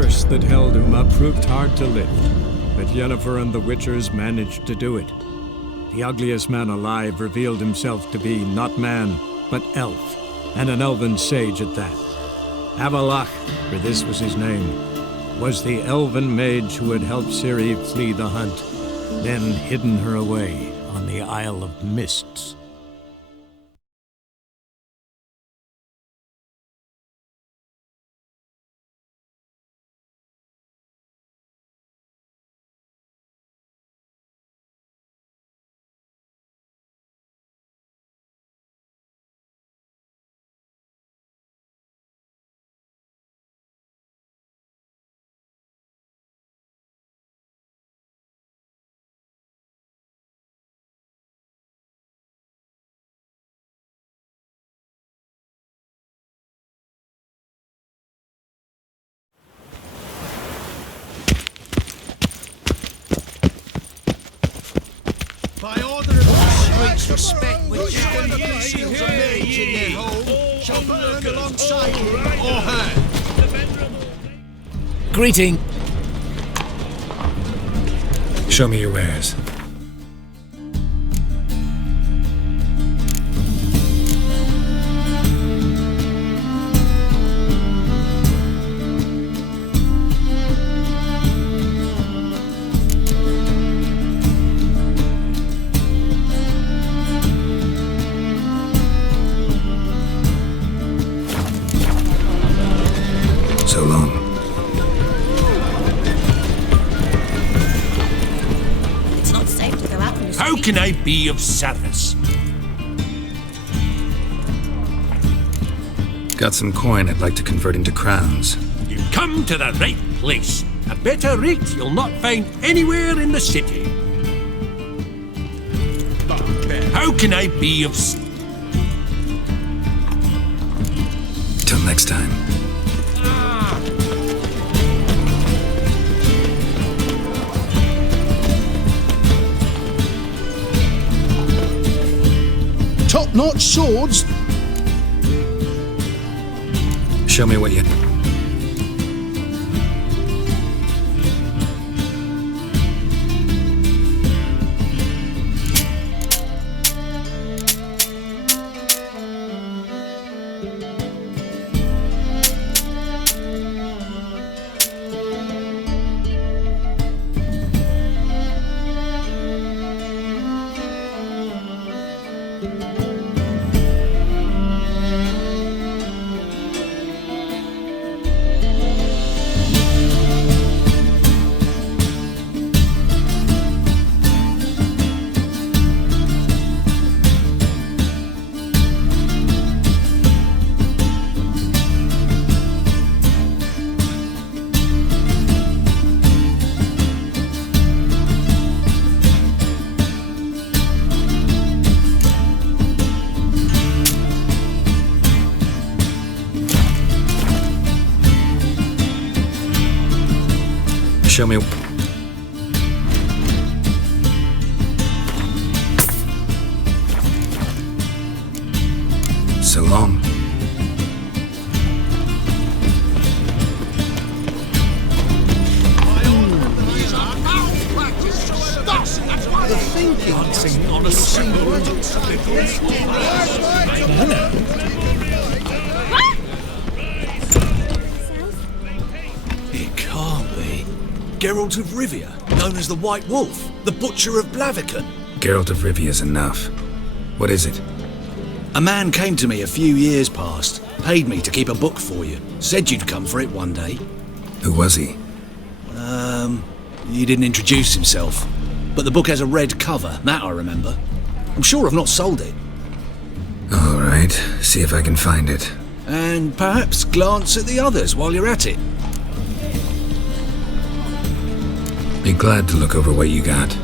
curse that held Uma proved hard to lift, but Yennefer and the Witchers managed to do it. The ugliest man alive revealed himself to be not man, but elf, and an elven sage at that. Avalach, for this was his name, was the elven mage who had helped Ciri flee the hunt, then hidden her away on the Isle of Mists. By order of the streets, respect which seals a mage in their home shall burn alongside him or her. Greeting. Show me your wares. So long. It's not safe to go out on the street. How can I be of service? Got some coin I'd like to convert into crowns. You come to the right place. A better rate you'll not find anywhere in the city. How can I be of... Till next time. Top-notch swords. Show me what you... Show me... So long. The thinking Dancing on a single... It can't be. Geralt of Rivia, known as the White Wolf, the Butcher of Blaviken. Geralt of Rivia's enough. What is it? A man came to me a few years past, paid me to keep a book for you, said you'd come for it one day. Who was he? He didn't introduce himself, but the book has a red cover, that I remember. I'm sure I've not sold it. All right, see if I can find it. And perhaps glance at the others while you're at it. Be glad to look over what you got.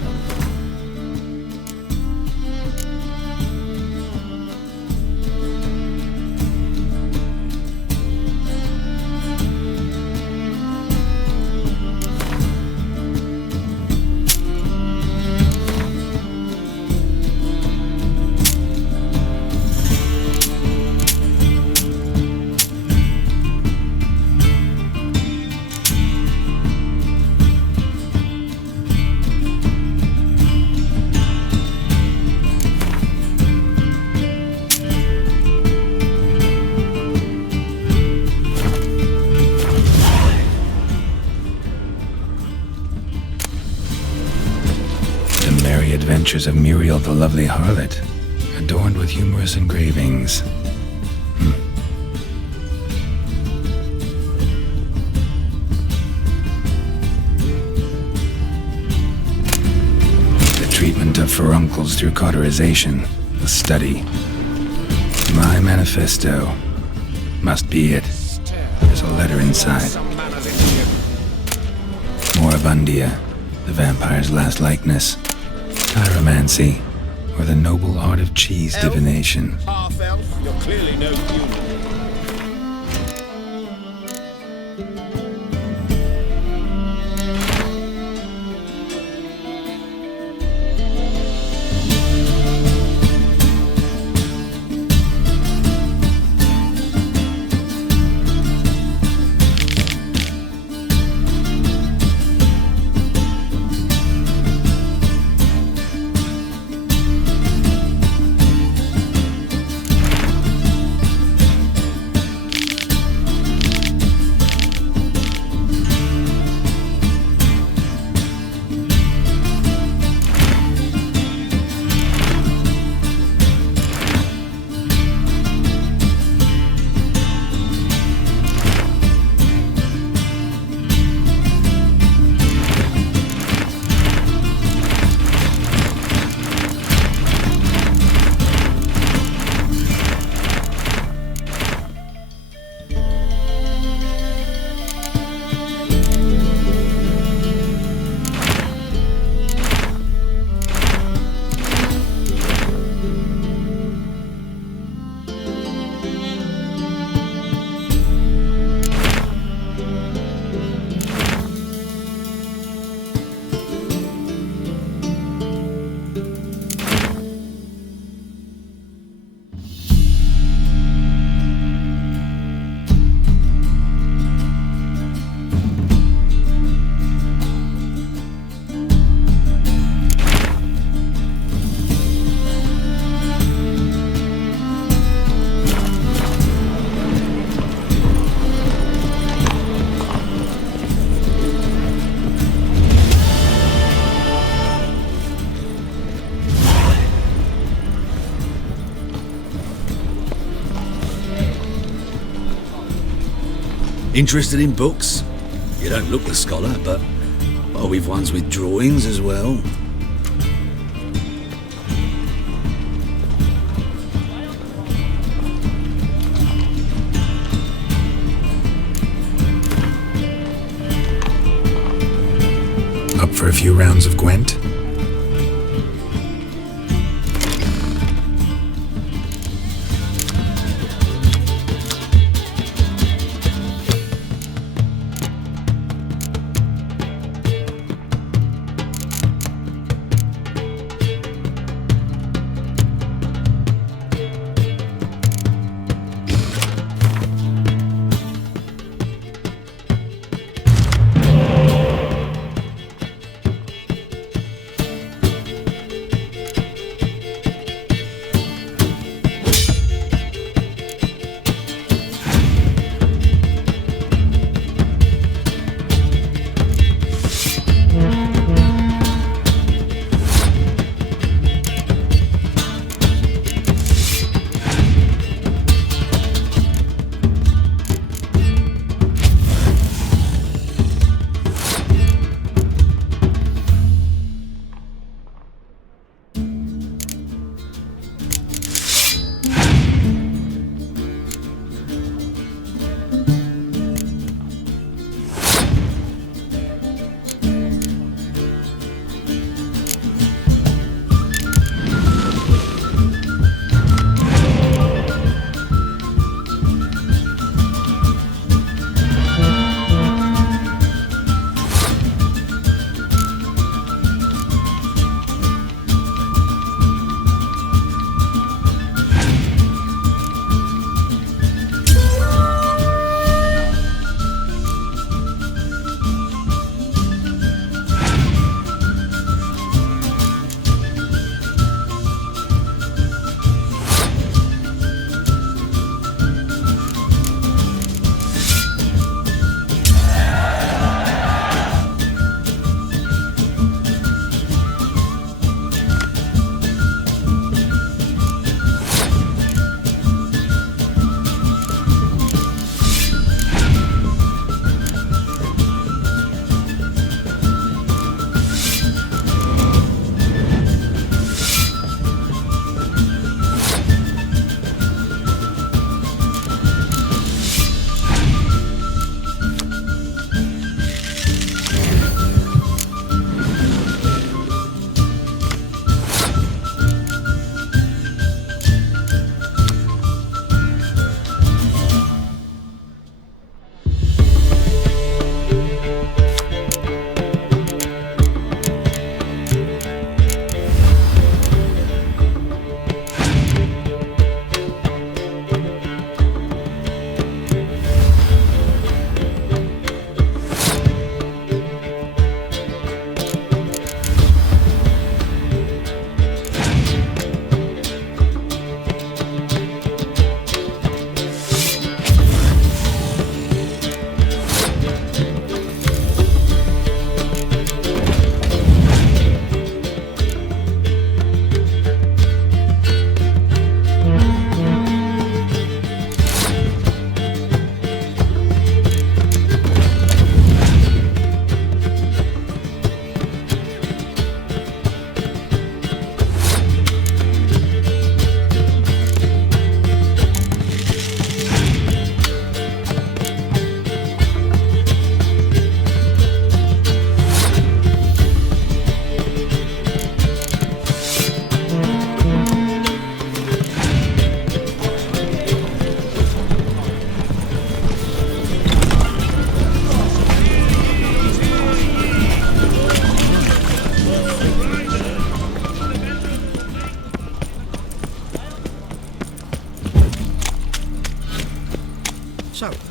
Adventures of Muriel the Lovely Harlot, adorned with humorous engravings. The treatment of furuncles through cauterization, a study. My manifesto. Must be it. There's a letter inside. Moribundia, the vampire's last likeness. Chiromancy, or the noble art of cheese divination. Half-elf, you're clearly no human. Interested in books? You don't look the scholar, but we've ones with drawings as well. Up for a few rounds of Gwent?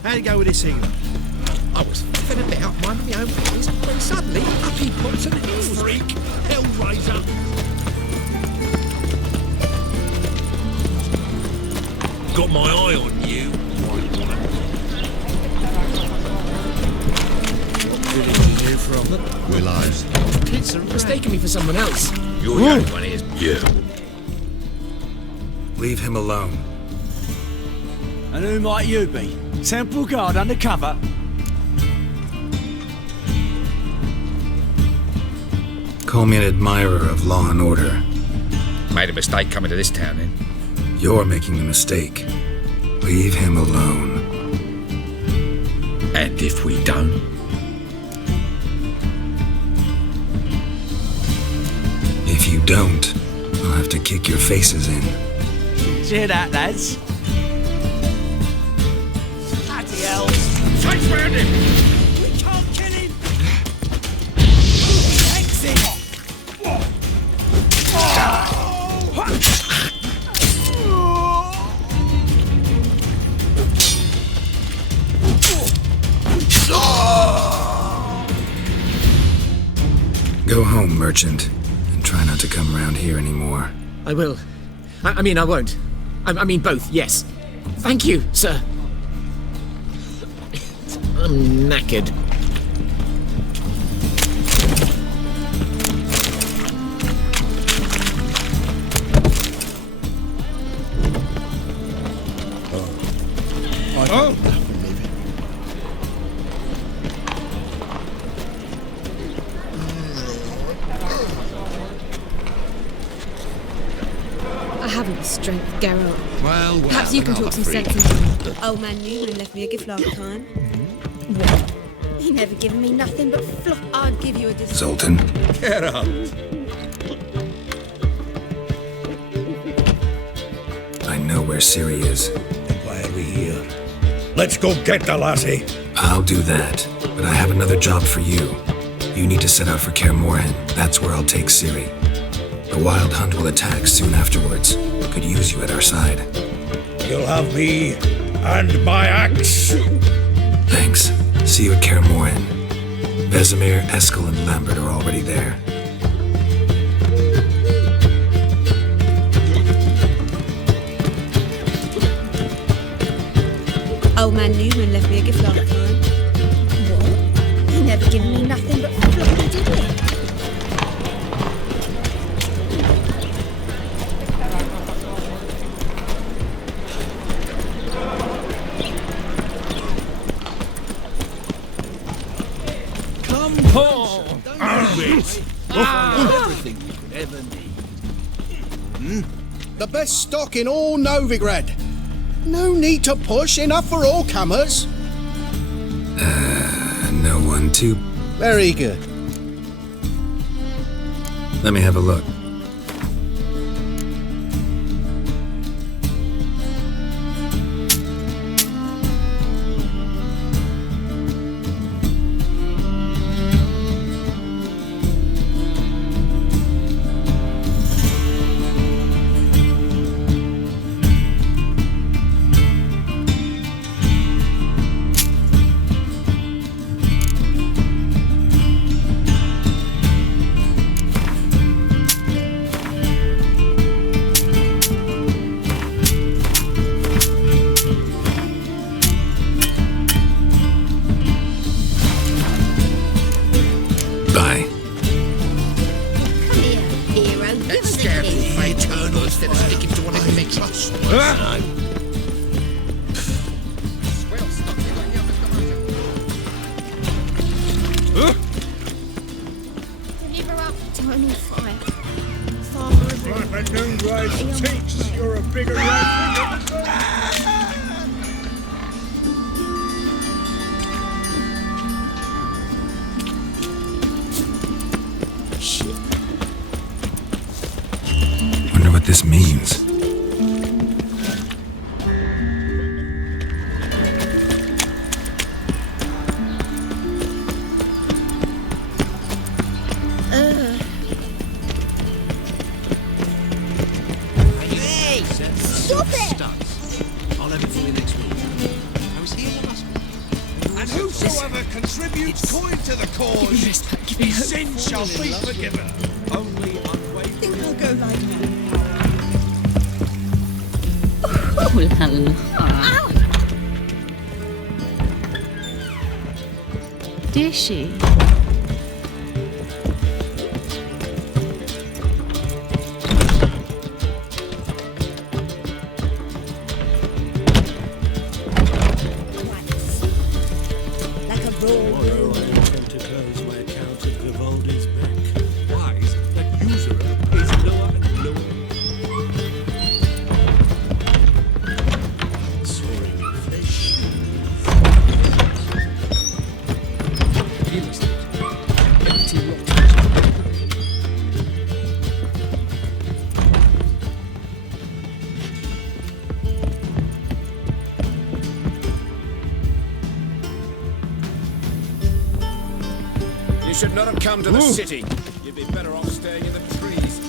How'd it go with this healer? I was fed about minding my own business when suddenly up he pops and hills. Freak! Hellraiser! Got my eye on you. What good did you hear from them? Realised. Kids are Mistaken me for someone else. You're the only one is you. Leave him alone. And who might you be? Temple Guard undercover? Call me an admirer of law and order. Made a mistake coming to this town, then. You're making the mistake. Leave him alone. And if we don't? If you don't, I'll have to kick your faces in. Hear that, lads? Bloody hell! Chase round him! We can't kill him! Exit! Go home, merchant, and try not to come around here anymore. I will. I mean, I won't. I mean, both, yes. Thank you, sir. I'm knackered. I haven't the strength, Geralt. Well, Perhaps you can talk some sense into me. Old man Newman left me a gift last time. What? He never given me nothing but fluff. I'd give you a Zoltan, Get up. I know where Ciri is. Why are we here? Let's go get the lassie. I'll do that, but I have another job for you. You need to set out for Kaer Morhen. That's where I'll take Ciri. The Wild Hunt will attack soon afterwards. Could use you at our side. You'll have me and my axe. Thanks. See you at Kaer Morhen. Vesemir, Eskel, and Lambert are already there. Old man Newman left me a gift last time. What? He never given me nothing but fluff, did he? Everything you could ever need. The best stock in all Novigrad. No need to push, enough for all comers. No one too. Very good. Let me have a look. Bye. Come here, hero. Give us a kiss. My eternal instead of sticking to one of the next. Deliver up eternal fire. Father of all. But noon rise takes. You're a bigger rat. Wonder what this means. Stop it! I'll have it for you next week. I was here last week. It's coin to the cause. His sin shall be forgiven. Only unwavering. Think I'll go lie down. Oh la la. Did she? Like a raw I intend to close my account at Vivaldi's bank. Wise, that usurer is lower and lower. Soaring inflation. Real estate. Empty lots. You should not have come to the city. You'd be better off staying in the trees.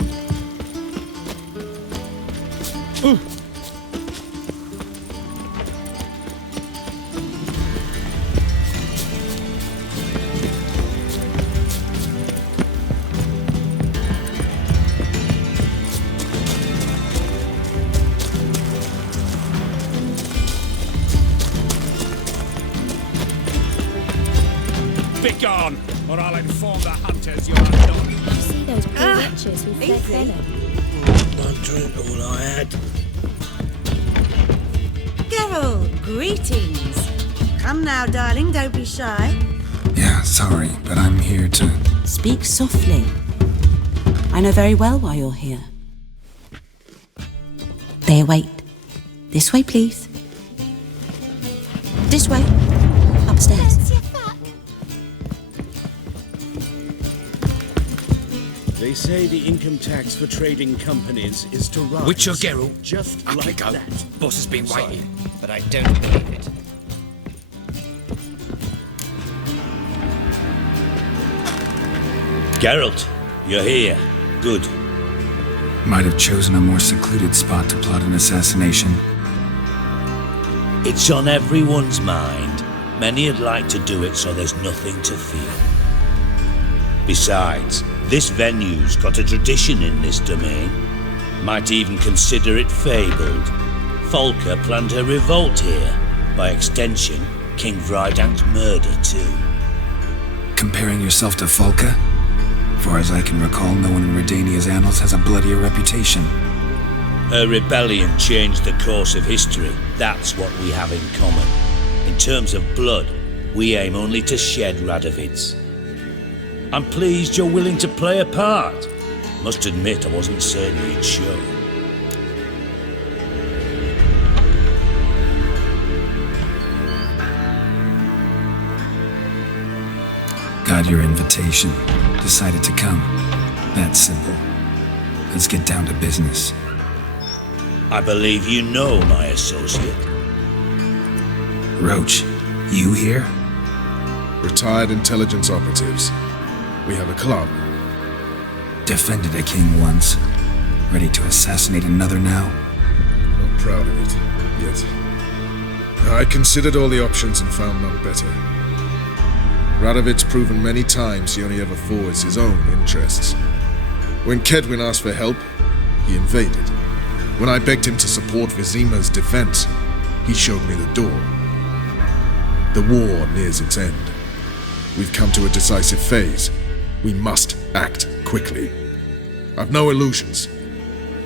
Begone, or I'll inform the hunters you are not. You see those poor wretches who fled fellow? One drink, all I had. Geralt, greetings. Come now, darling, don't be shy. Yeah, sorry, but I'm here to... Speak softly. I know very well why you're here. They await. This way, please. This way. Upstairs. They say the income tax for trading companies is to rise. Witcher Geralt, Just up you like go. that. Boss has been Sorry. waiting, but I don't believe it. Geralt, you're here. Good. Might have chosen a more secluded spot to plot an assassination. It's on everyone's mind. Many would like to do it so there's nothing to fear. Besides, this venue's got a tradition in this domain. Might even consider it fabled. Folka planned her revolt here. By extension, King Vrydank's murder too. Comparing yourself to Folka? Far as I can recall, no one in Redania's annals has a bloodier reputation. Her rebellion changed the course of history. That's what we have in common. In terms of blood, we aim only to shed Radovid's. I'm pleased you're willing to play a part. Must admit, I wasn't certain you'd show. Got your invitation. Decided to come. That's simple. Let's get down to business. I believe you know my associate. Roach, you here? Retired intelligence operatives. We have a club. Defended a king once. Ready to assassinate another now? Not proud of it, yet. I considered all the options and found none better. Radovid's proven many times he only ever forwards his own interests. When Kedwin asked for help, he invaded. When I begged him to support Vizima's defense, he showed me the door. The war nears its end. We've come to a decisive phase. We must act quickly. I've no illusions.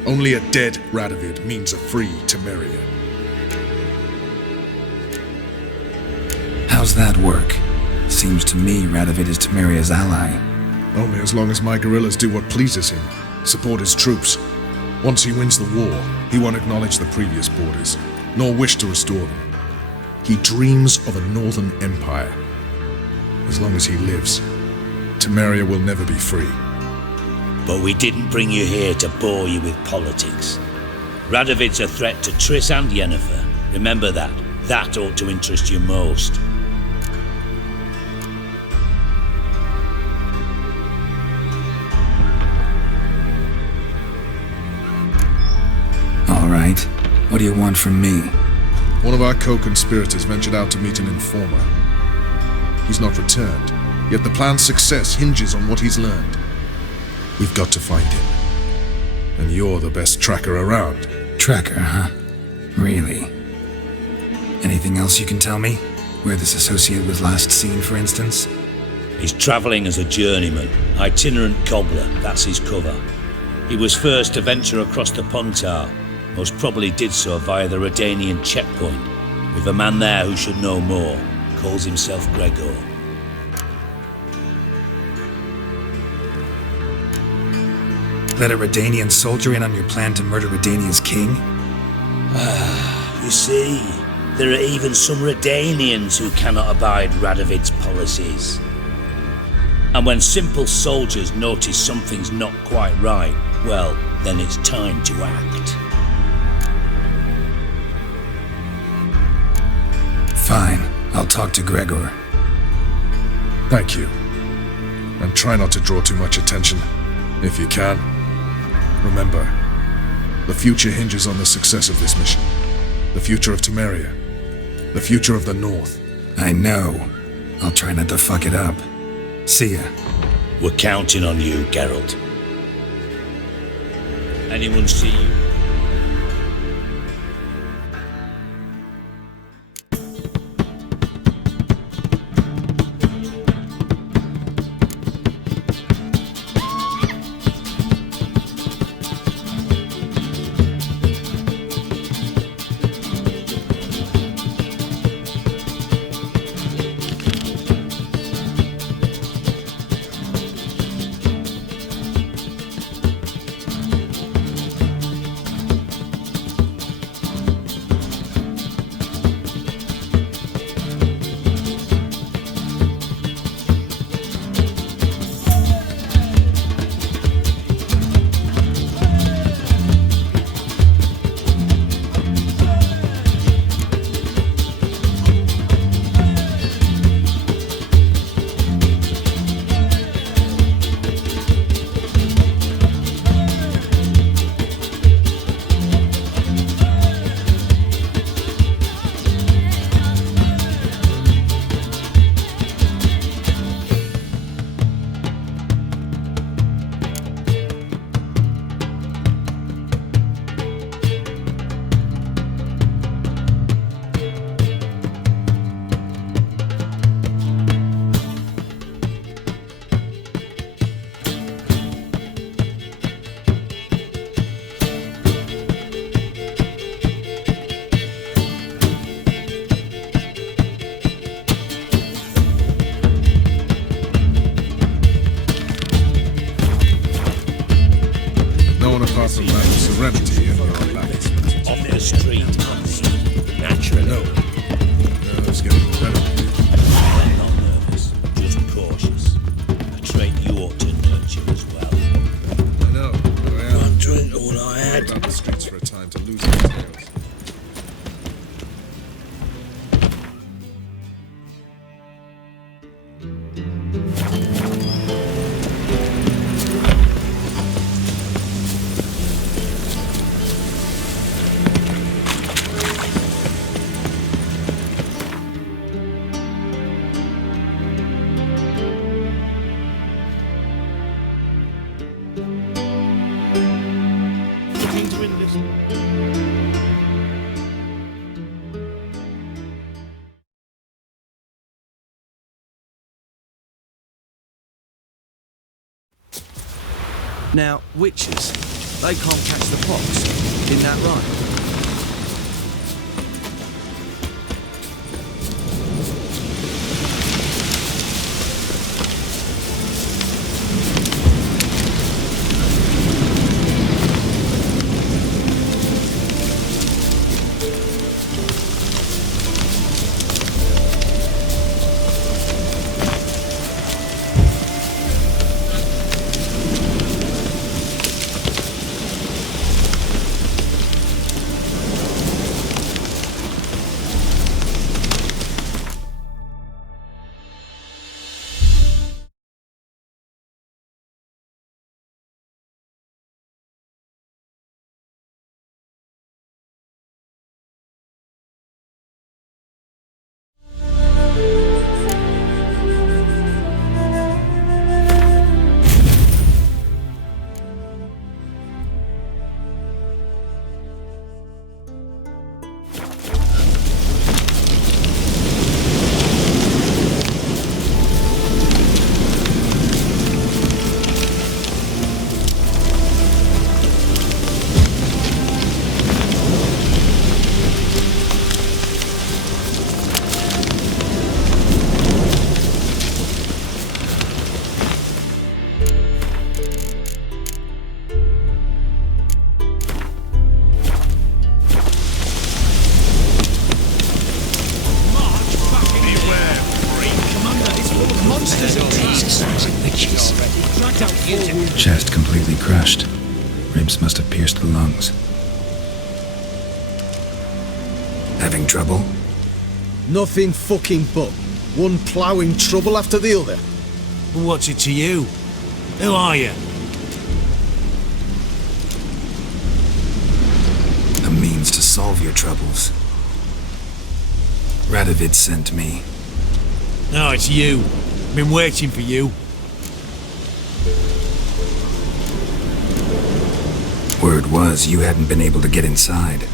Only a dead Radovid means a free Temeria. How's that work? Seems to me Radovid is Temeria's ally. Only as long as my guerrillas do what pleases him, support his troops. Once he wins the war, he won't acknowledge the previous borders, nor wish to restore them. He dreams of a northern empire. As long as he lives, Temeria will never be free. But we didn't bring you here to bore you with politics. Radovid's a threat to Triss and Yennefer. Remember that. That ought to interest you most. All right. What do you want from me? One of our co-conspirators ventured out to meet an informer. He's not returned, yet the plan's success hinges on what he's learned. We've got to find him. And you're the best tracker around. Tracker, huh? Really? Anything else you can tell me? Where this associate was last seen, for instance? He's travelling as a journeyman, itinerant cobbler, that's his cover. He was first to venture across the Pontar, most probably did so via the Redanian checkpoint, with a man there who should know more, calls himself Gregor. Let a Redanian soldier in on your plan to murder Redania's king? You see, there are even some Redanians who cannot abide Radovid's policies. And when simple soldiers notice something's not quite right, well, then it's time to act. Fine, I'll talk to Gregor. Thank you. And try not to draw too much attention, if you can. Remember, the future hinges on the success of this mission. The future of Temeria. The future of the North. I know. I'll try not to fuck it up. See ya. We're counting on you, Geralt. Anyone see you? Serenity in your lap. Off the street. Naturally. No. It's getting better. I'm not nervous, just cautious. A trait you ought to nurture as well. I know, but I am. One drink all I had. About the streets for a time to lose my tails. Now, witches, they can't catch the pox. Isn't that right? Chest completely crushed. Ribs must have pierced the lungs. Having trouble? Nothing fucking but. One ploughing trouble after the other. What's it to you? Who are you? A means to solve your troubles. Radovid sent me. No, it's you. Been waiting for you. Word was you hadn't been able to get inside.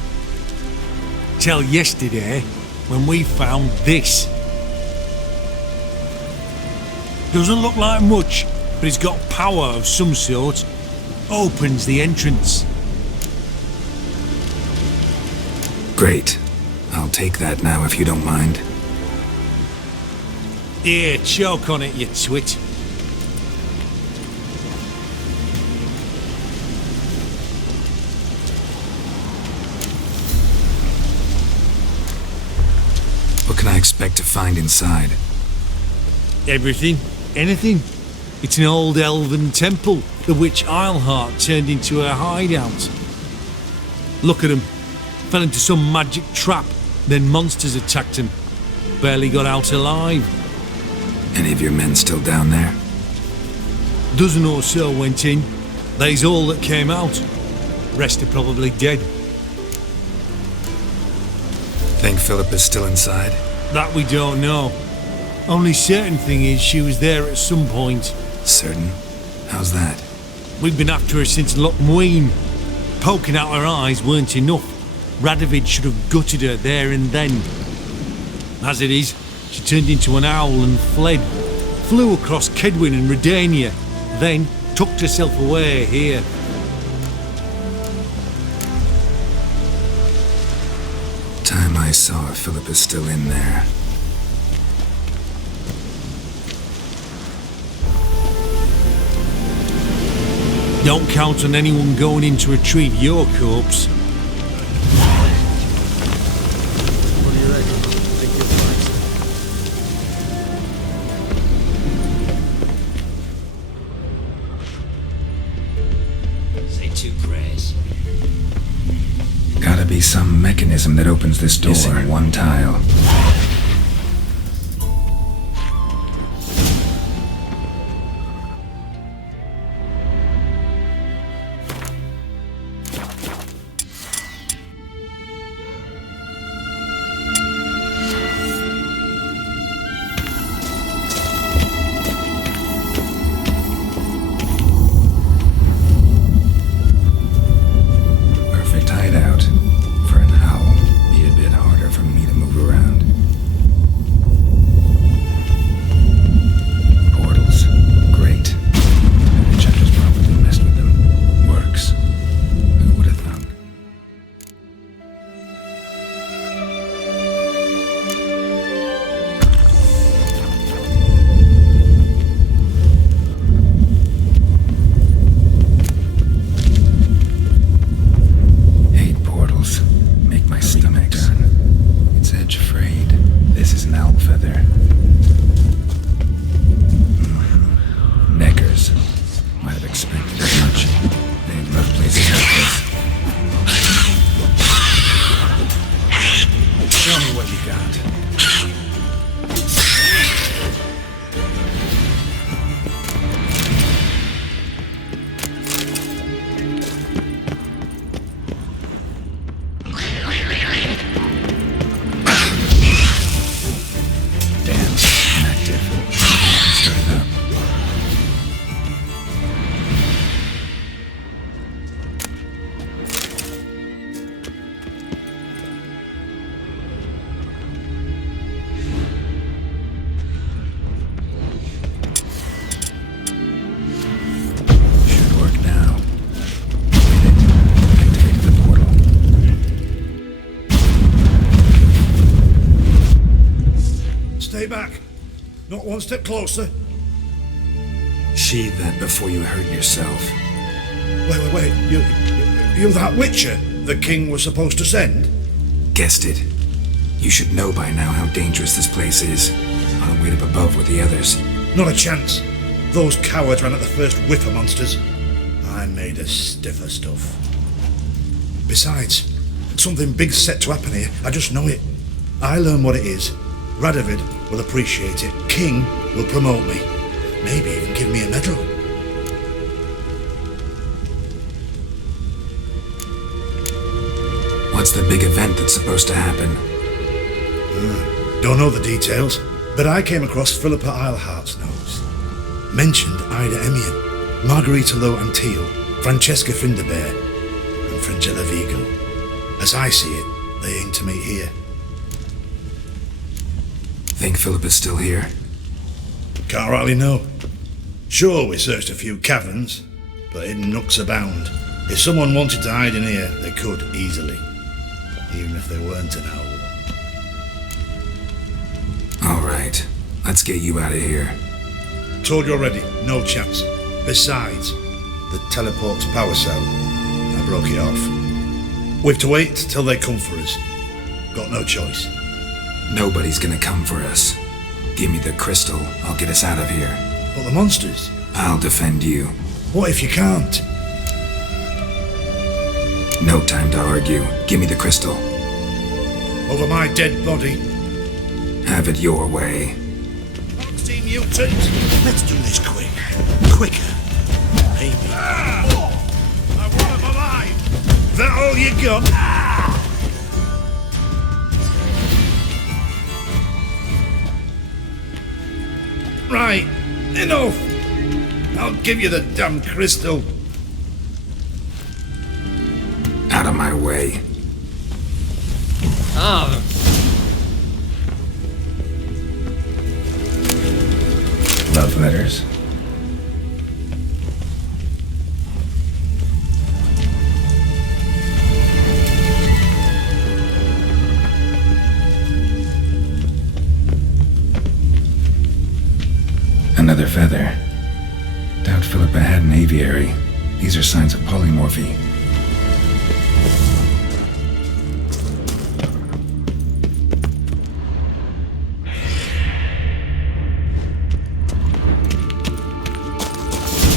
Till yesterday, when we found this. Doesn't look like much, but it's got power of some sort. Opens the entrance. Great. I'll take that now if you don't mind. Here, choke on it, you twit. What can I expect to find inside? Everything. Anything. It's an old elven temple, the witch Isleheart turned into a hideout. Look at him. Fell into some magic trap, then monsters attacked him. Barely got out alive. Any of your men still down there? Dozen or so went in. They's all that came out. Rest are probably dead. Think Philippa's still inside? That we don't know. Only certain thing is she was there at some point. Certain? How's that? We've been after her since Lochmuin. Poking out her eyes weren't enough. Radovid should have gutted her there and then. As it is, she turned into an owl and fled. Flew across Kedwin and Redania, then tucked herself away here. Time I saw her, Philippa's still in there. Don't count on anyone going in to retrieve your corpse. What do you reckon? Think you'll find Say two prayers. Gotta be some mechanism that opens this door. Missing one tile. Stay back. Not one step closer. Sheathe that before you hurt yourself. Wait. You that Witcher the king was supposed to send? Guessed it. You should know by now how dangerous this place is. I'll wait up above with the others. Not a chance. Those cowards ran at the first whiff of monsters. I'm made of stiffer stuff. Besides, something big's set to happen here. I just know it. I learn what it is. Radovid will appreciate it. King will promote me. Maybe even give me a medal. What's the big event that's supposed to happen? Don't know the details, but I came across Philippa Eilhart's notes. Mentioned Ida Emian, Margarita Lo Antio, Francesca Finderbear, and Frangella Vigo. As I see it, they aim to meet here. Think Philippa's still here? Can't rightly know. Sure, we searched a few caverns, but hidden nooks abound. If someone wanted to hide in here, they could easily. Even if they weren't an owl. Alright, let's get you out of here. Told you already, no chance. Besides, the teleport's power cell, I broke it off. We've to wait till they come for us. Got no choice. Nobody's gonna come for us. Give me the crystal, I'll get us out of here. But the monsters? I'll defend you. What if you can't? No time to argue. Give me the crystal. Over my dead body. Have it your way. Foxy mutant! Let's do this quick. Quicker. Maybe. I want him alive! That all you got? Right. Enough! I'll give you the damn crystal. Out of my way. Love letters. Another feather. Doubt Philippa had an aviary. These are signs of polymorphy.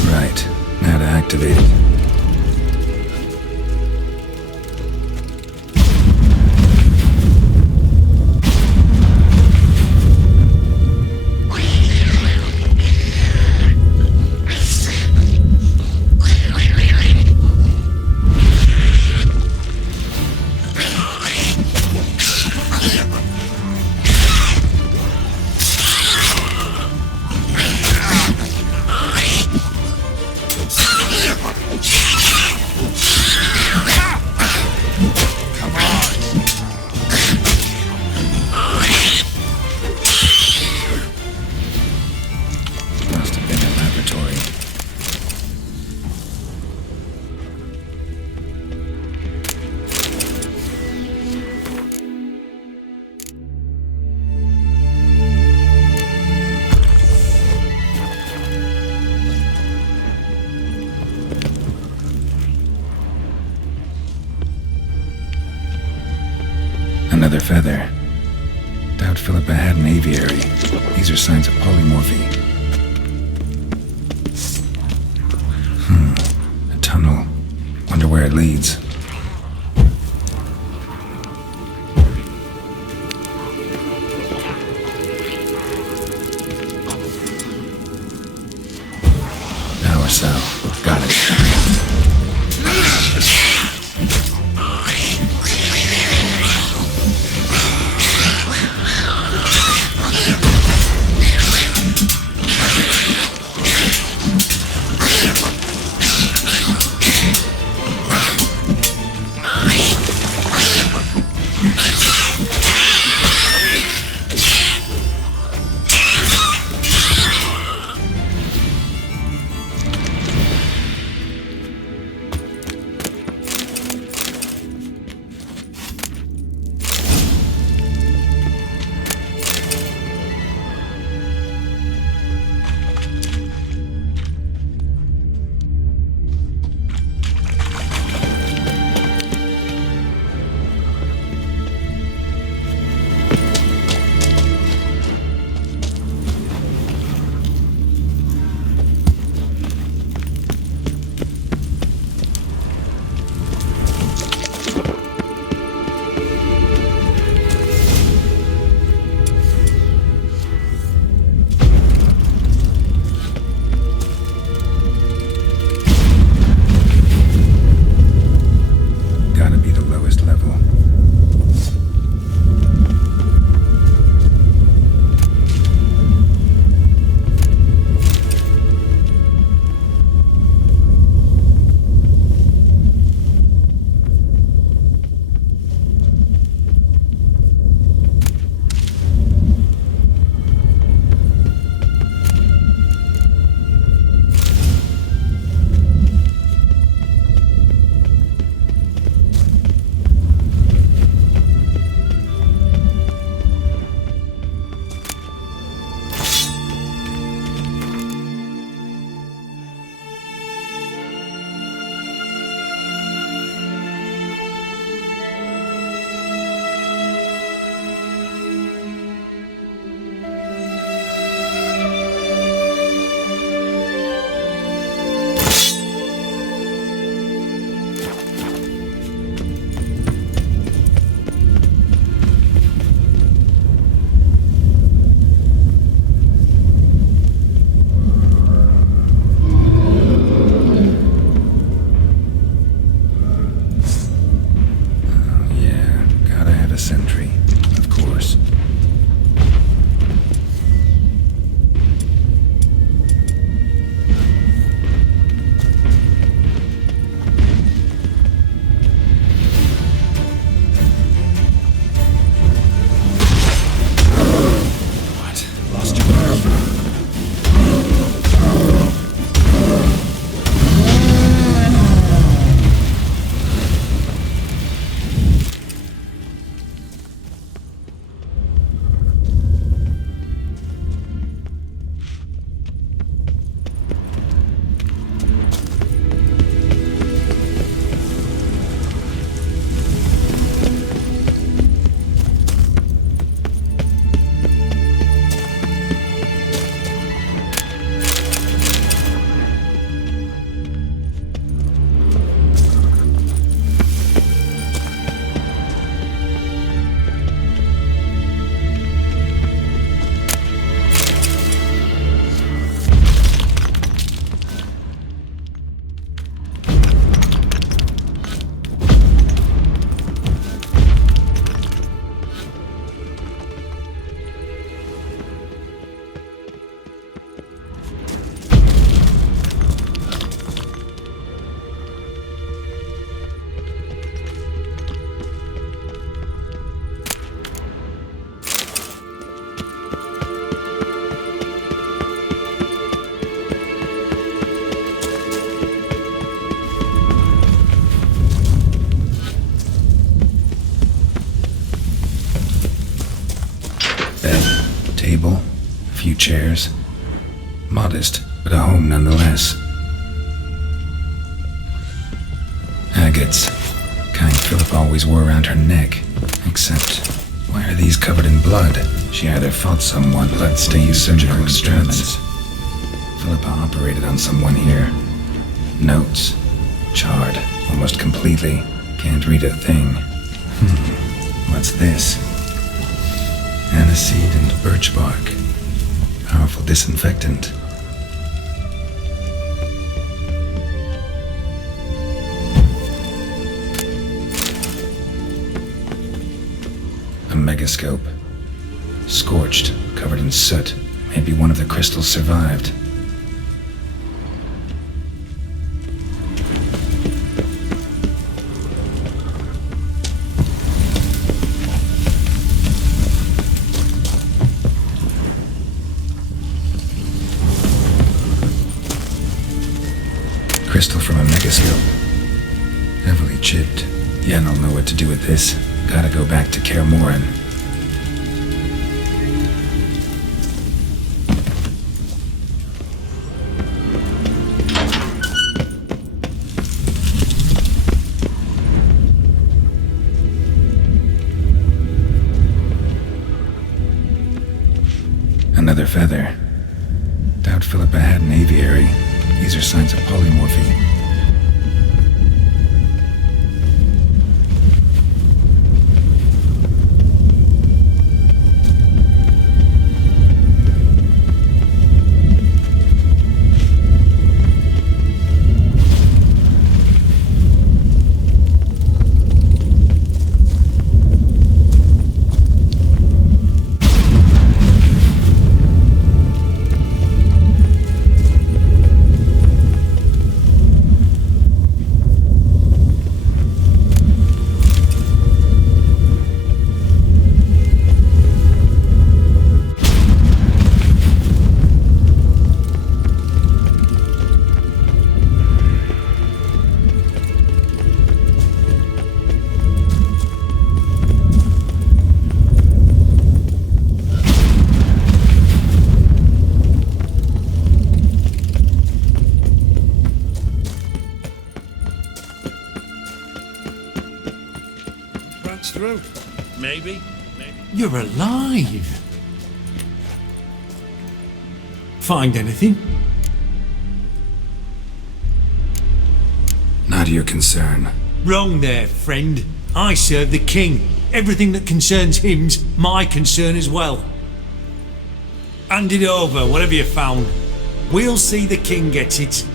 Right, now to activate it. Another feather. Doubt Philippa had an aviary. These are signs of polymorphy. A tunnel. Wonder where it leads. Power cell. Got it. chairs. Modest, but a home nonetheless. Agates. Kind Philip always wore around her neck. Except, why are these covered in blood? She either fought someone, blood-stained surgical experiments. Philippa operated on someone here. Notes. Charred, almost completely. Can't read a thing. What's this? Aniseed and birch bark. Powerful disinfectant. A megascope. Scorched, covered in soot. Maybe one of the crystals survived. Crystal from a megascope. Heavily chipped. Yen will know what to do with this. Gotta go back to Kaer Morhen. Another feather. Doubt Philippa had an aviary. These are signs of polymorphy. Through. Maybe. You're alive! Find anything? Not your concern. Wrong there, friend. I serve the king. Everything that concerns him's my concern as well. Hand it over, whatever you found. We'll see the king gets it.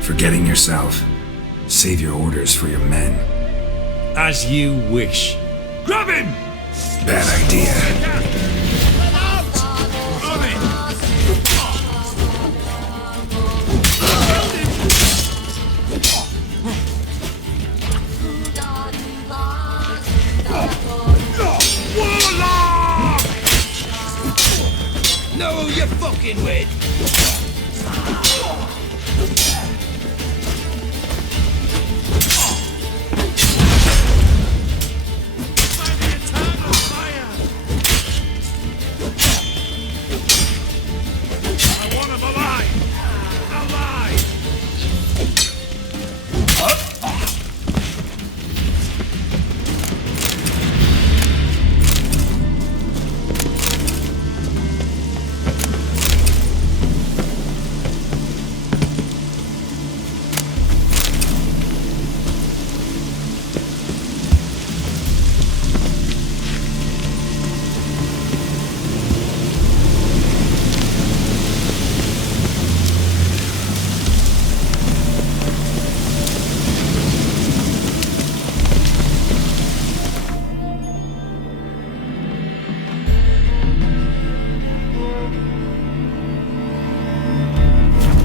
Forgetting yourself. Save your orders for your men. As you wish. Grab him! Bad idea. Warlock! Know who you're fucking with?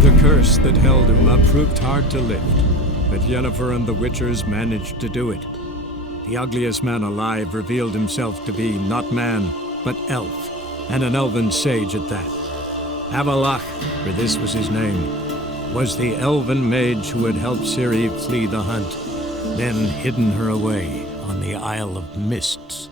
The curse that held Uma proved hard to lift, but Yennefer and the Witchers managed to do it. The ugliest man alive revealed himself to be not man, but elf, and an elven sage at that. Avalach, for this was his name, was the elven mage who had helped Ciri flee the hunt, then hidden her away on the Isle of Mists.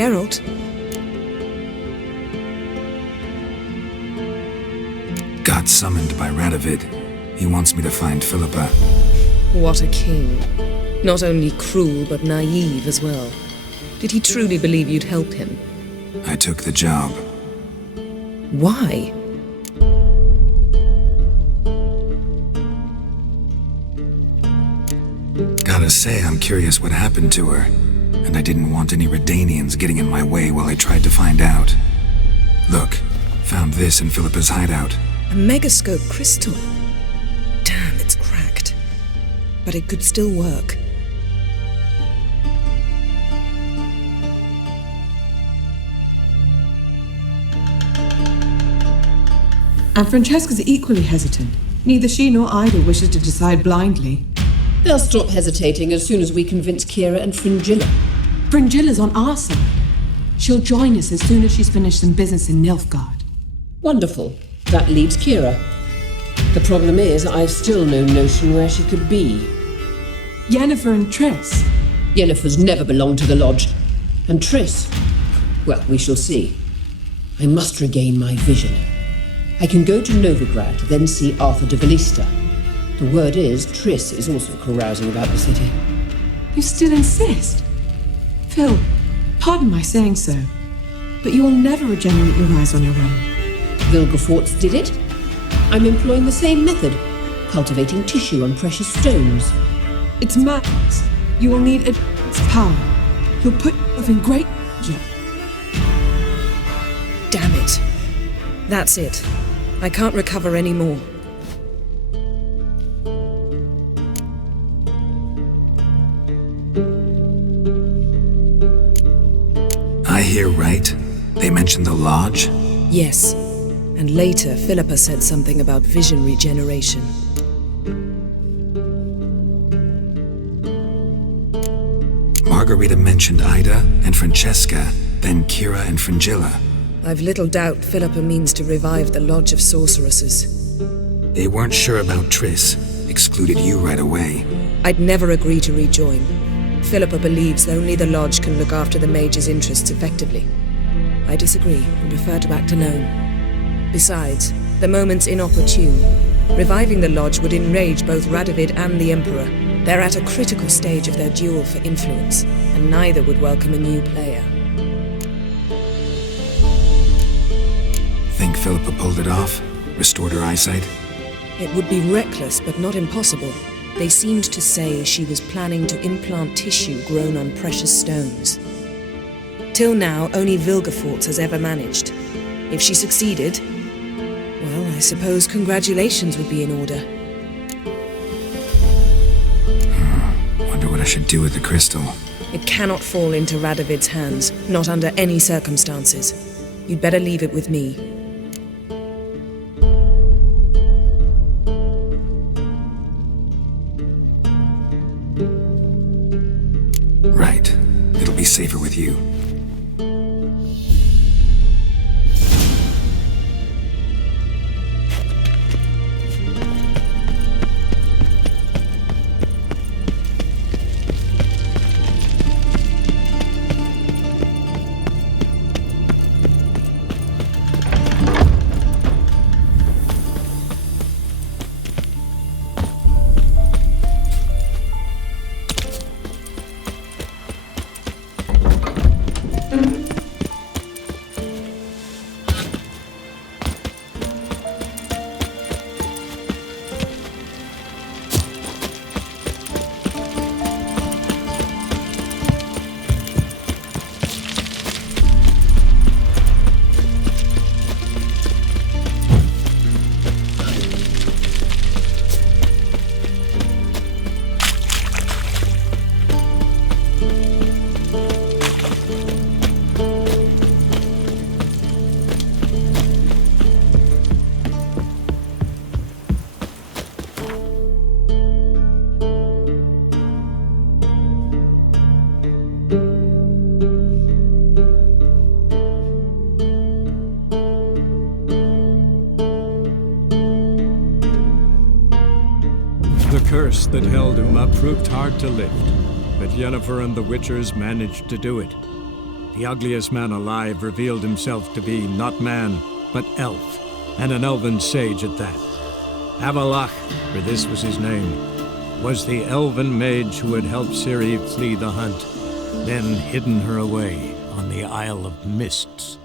Geralt. Got summoned by Radovid. He wants me to find Philippa. What a king. Not only cruel, but naive as well. Did he truly believe you'd help him? I took the job. Why? Gotta say, I'm curious what happened to her, and I didn't want any Redanians getting in my way while I tried to find out. Look, found this in Philippa's hideout. A megascope crystal. Damn, it's cracked. But it could still work. And Francesca's equally hesitant. Neither she nor Ida wishes to decide blindly. They'll stop hesitating as soon as we convince Kira and Fringilla. Fringilla's on our side. She'll join us as soon as she's finished some business in Nilfgaard. Wonderful. That leaves Kira. The problem is, I've still no notion where she could be. Yennefer and Triss. Yennefer's never belonged to the Lodge. And Triss? Well, we shall see. I must regain my vision. I can go to Novigrad, then see Arthur de Valista. The word is, Triss is also carousing about the city. You still insist? Phil, pardon my saying so, but you will never regenerate your eyes on your own. Vilgefortz did it. I'm employing the same method, cultivating tissue on precious stones. It's madness. You will need its power. You'll put yourself in great danger. Damn it. That's it. I can't recover any more. I hear right? They mentioned the Lodge? Yes. And later, Philippa said something about vision regeneration. Margarita mentioned Ida and Francesca, then Kira and Fringilla. I've little doubt Philippa means to revive the Lodge of Sorceresses. They weren't sure about Triss, excluded you right away. I'd never agree to rejoin. Philippa believes only the Lodge can look after the mage's interests effectively. I disagree and prefer to act alone. Besides, the moment's inopportune. Reviving the Lodge would enrage both Radovid and the Emperor. They're at a critical stage of their duel for influence, and neither would welcome a new player. Think Philippa pulled it off? Restored her eyesight? It would be reckless, but not impossible. They seemed to say she was planning to implant tissue grown on precious stones. Till now, only Vilgefortz has ever managed. If she succeeded, well, I suppose congratulations would be in order. Wonder what I should do with the crystal. It cannot fall into Radovid's hands, not under any circumstances. You'd better leave it with me. Right. It'll be safer with you. The curse that held Uma proved hard to lift, but Yennefer and the Witchers managed to do it. the ugliest man alive revealed himself to be not man, but elf, and an elven sage at that. Avalach, for this was his name, was the elven mage who had helped Ciri flee the hunt, then hidden her away on the Isle of Mists.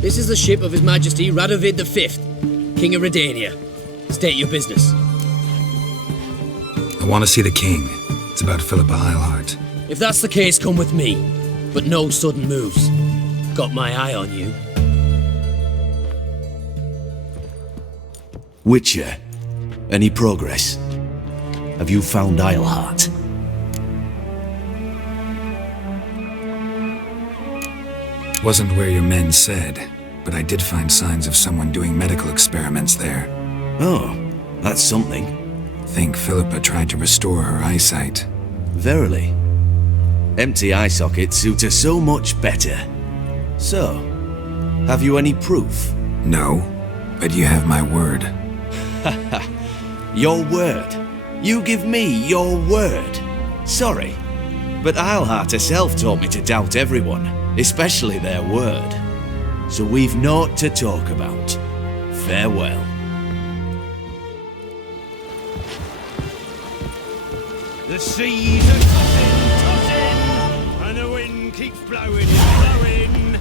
This is the ship of His Majesty Radovid V, King of Redania. State your business. I want to see the king. It's about Philippa Eilhart. If that's the case, come with me. But no sudden moves. Got my eye on you. Witcher, any progress? Have you found Eilhart? Wasn't where your men said, but I did find signs of someone doing medical experiments there. Oh, that's something. Think Philippa tried to restore her eyesight. Verily. Empty eye sockets suit her so much better. So, have you any proof? No, but you have my word. Your word? You give me your word? Sorry, but Eilhart herself taught me to doubt everyone, especially their word. So we've naught to talk about. Farewell. The seas are tossing, and the wind keeps blowing and blowing.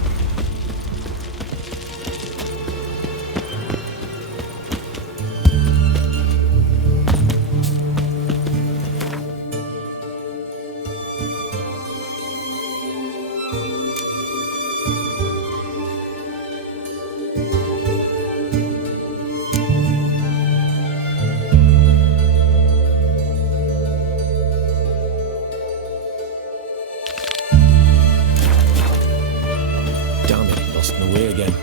Away again.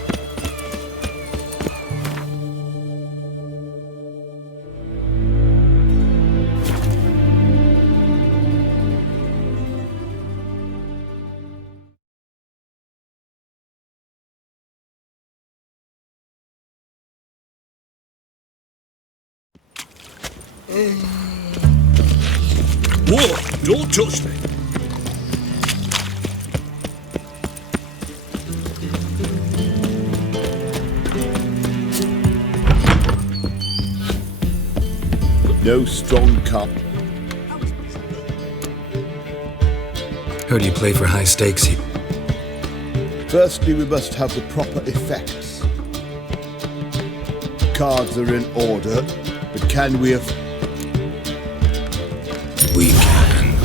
Whoa! Don't touch me! No strong cup. Heard you play for high stakes here. Firstly, we must have the proper effects. Cards are in order, but can we We can.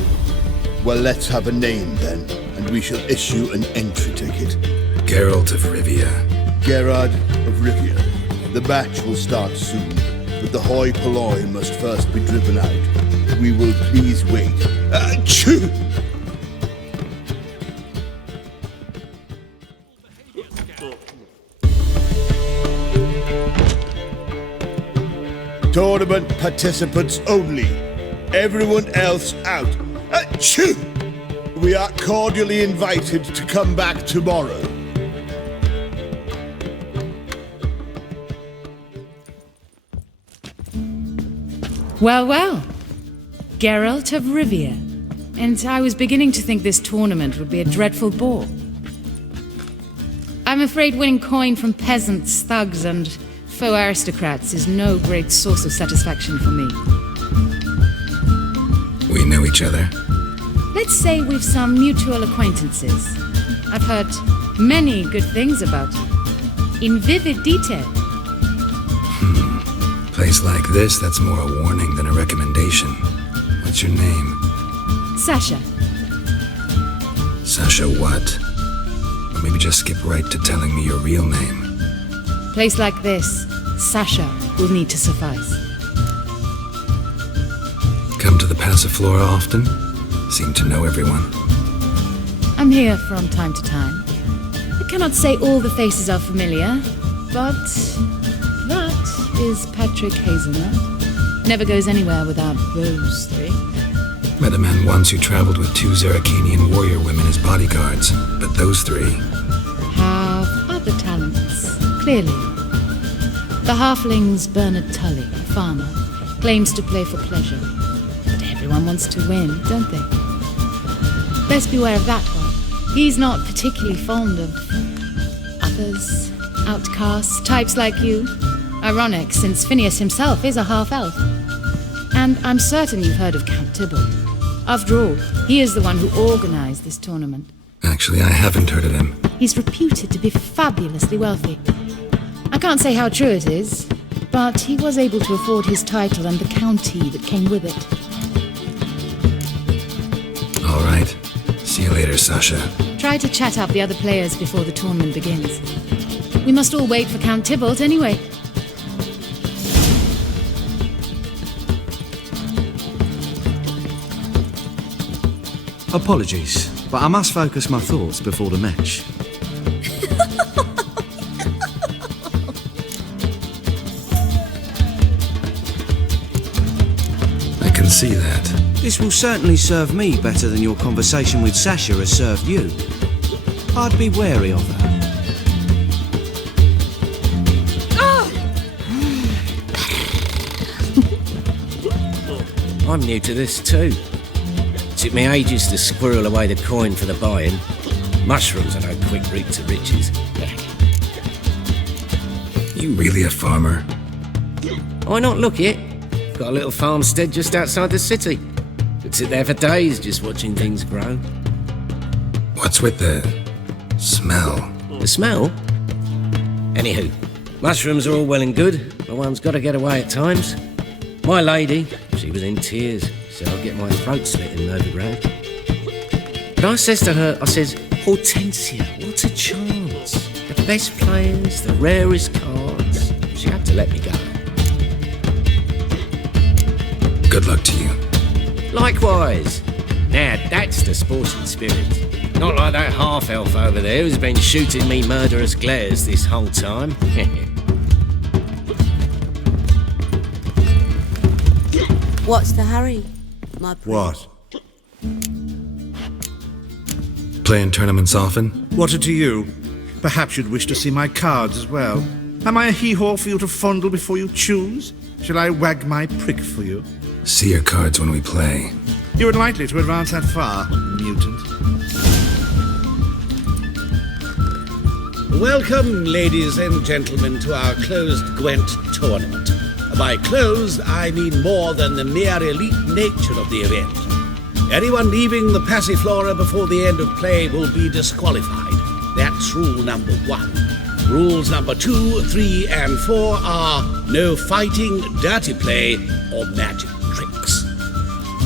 Well, let's have a name then, and we shall issue an entry ticket. Geralt of Rivia. Gerard of Rivia. The match will start soon, but the hoi polloi must first be driven out. We will please wait. Achoo! Tournament participants only. Everyone else out. Achoo! We are cordially invited to come back tomorrow. Well, well. Geralt of Rivia. And I was beginning to think this tournament would be a dreadful bore. I'm afraid winning coin from peasants, thugs, and faux aristocrats is no great source of satisfaction for me. We know each other. Let's say we've some mutual acquaintances. I've heard many good things about you, in vivid detail. Place like this, that's more a warning than a recommendation. What's your name? Sasha. Sasha what? Or maybe just skip right to telling me your real name. Place like this, Sasha will need to suffice. Come to the Passiflora often? Seem to know everyone. I'm here from time to time. I cannot say all the faces are familiar, but that is Patrick Hazelnut. Never goes anywhere without those three. Met a man once who traveled with 2 Zeracanian warrior women as bodyguards, but those 3... have other talents, clearly. The halfling's Bernard Tully, farmer, claims to play for pleasure. But everyone wants to win, don't they? Best beware of that one. He's not particularly fond of others, outcasts, types like you. Ironic, since Phineas himself is a half-elf. And I'm certain you've heard of Count Tybalt. After all, he is the one who organized this tournament. Actually, I haven't heard of him. He's reputed to be fabulously wealthy. I can't say how true it is, but he was able to afford his title and the county that came with it. All right. See you later, Sasha. Try to chat up the other players before the tournament begins. We must all wait for Count Tybalt anyway. Apologies, but I must focus my thoughts before the match. I can see that. This will certainly serve me better than your conversation with Sasha has served you. I'd be wary of her. I'm new to this too. Took me ages to squirrel away the coin for the buy-in. Mushrooms are no quick route to riches. You really a farmer? Why not look it? Got a little farmstead just outside the city. Could sit there for days just watching things grow. What's with the smell? The smell? Anywho, mushrooms are all well and good, but one's got to get away at times. My lady, she was in tears, so I'll get my throat slit in Novigrad. But I says to her, I says, Hortensia, what a chance. The best players, the rarest cards. She had to let me go. Good luck to you. Likewise. Now, that's the sporting spirit. Not like that half-elf over there who's been shooting me murderous glares this whole time. What's the hurry, my prince? What? Playing tournaments often? What to you? Perhaps you'd wish to see my cards as well. Am I a hee-haw for you to fondle before you choose? Shall I wag my prick for you? See your cards when we play. You're unlikely to advance that far, mutant. Welcome, ladies and gentlemen, to our closed Gwent tournament. By closed, I mean more than the mere elite nature of the event. Anyone leaving the Passiflora before the end of play will be disqualified. That's rule number 1. Rules number 2, 3, and 4 are no fighting, dirty play, or magic tricks.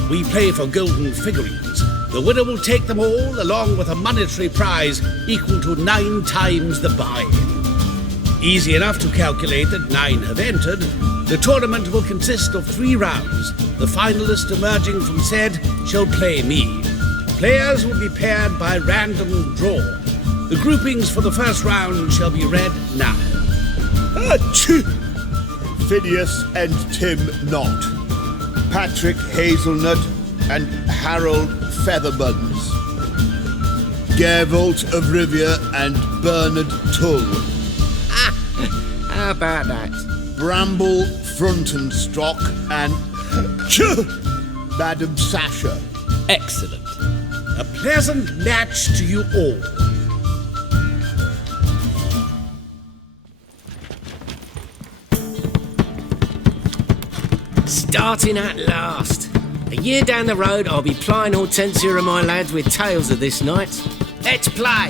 We play for golden figurines. The winner will take them all, along with a monetary prize equal to 9 times the buy-in. Easy enough to calculate that 9 have entered. The tournament will consist of 3 rounds. The finalist emerging from said shall play me. Players will be paired by random draw. The groupings for the first round shall be read now. Achoo! Phineas and Tim Knott, Patrick Hazelnut and Harold Featherbuns, Gervolt of Rivia and Bernard Tull. How about that? Bramble Frontenstock and Madam Sasha. Excellent. A pleasant match to you all. Starting at last. A year down the road, I'll be plying Hortensia and my lads with tales of this night. Let's play!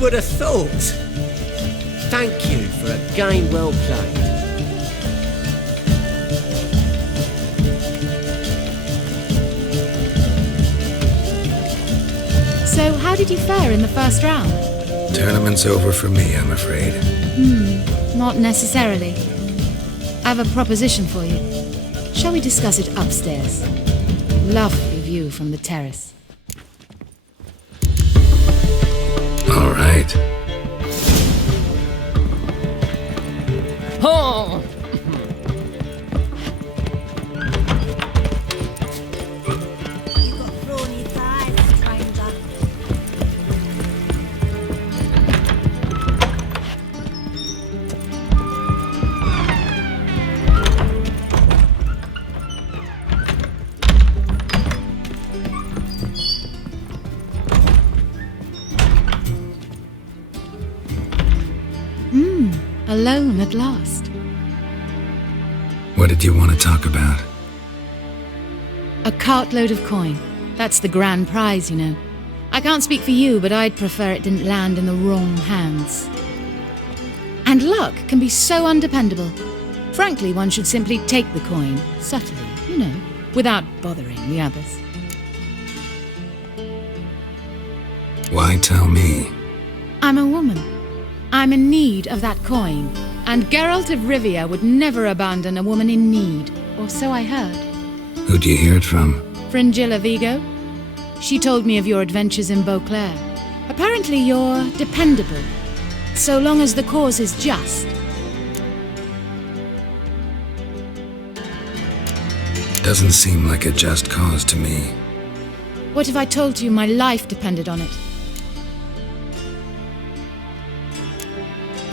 would have thought? Thank you for a game well played. So, how did you fare in the first round? Tournament's over for me, I'm afraid. Not necessarily. I have a proposition for you. Shall we discuss it upstairs? Lovely view from the terrace. All right. Oh! Alone at last. What did you want to talk about? A cartload of coin. That's the grand prize, you know. I can't speak for you, but I'd prefer it didn't land in the wrong hands. And luck can be so undependable. Frankly, one should simply take the coin, subtly, you know, without bothering the others. Why tell me? I'm a woman. I'm in need of that coin, and Geralt of Rivia would never abandon a woman in need, or so I heard. Who'd you hear it from? Fringilla Vigo. She told me of your adventures in Beauclair. Apparently you're dependable, so long as the cause is just. Doesn't seem like a just cause to me. What if I told you my life depended on it?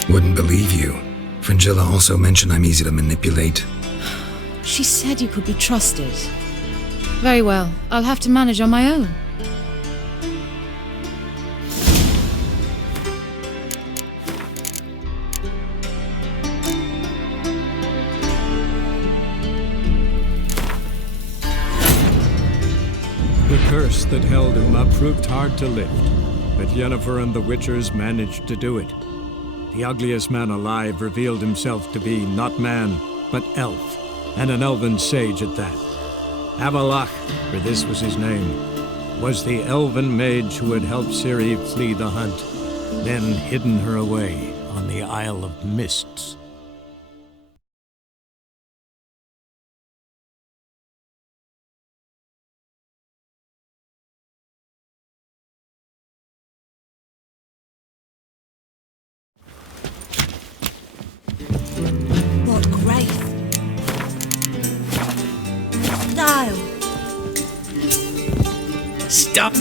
Wouldn't believe you. Fringilla also mentioned I'm easy to manipulate. She said you could be trusted. Very well, I'll have to manage on my own. The curse that held him up proved hard to lift, but Yennefer and the Witchers managed to do it. The ugliest man alive revealed himself to be not man, but elf, and an elven sage at that. Avalach, for this was his name, was the elven mage who had helped Ciri flee the hunt, then hidden her away on the Isle of Mists. What grace! Style! Stop!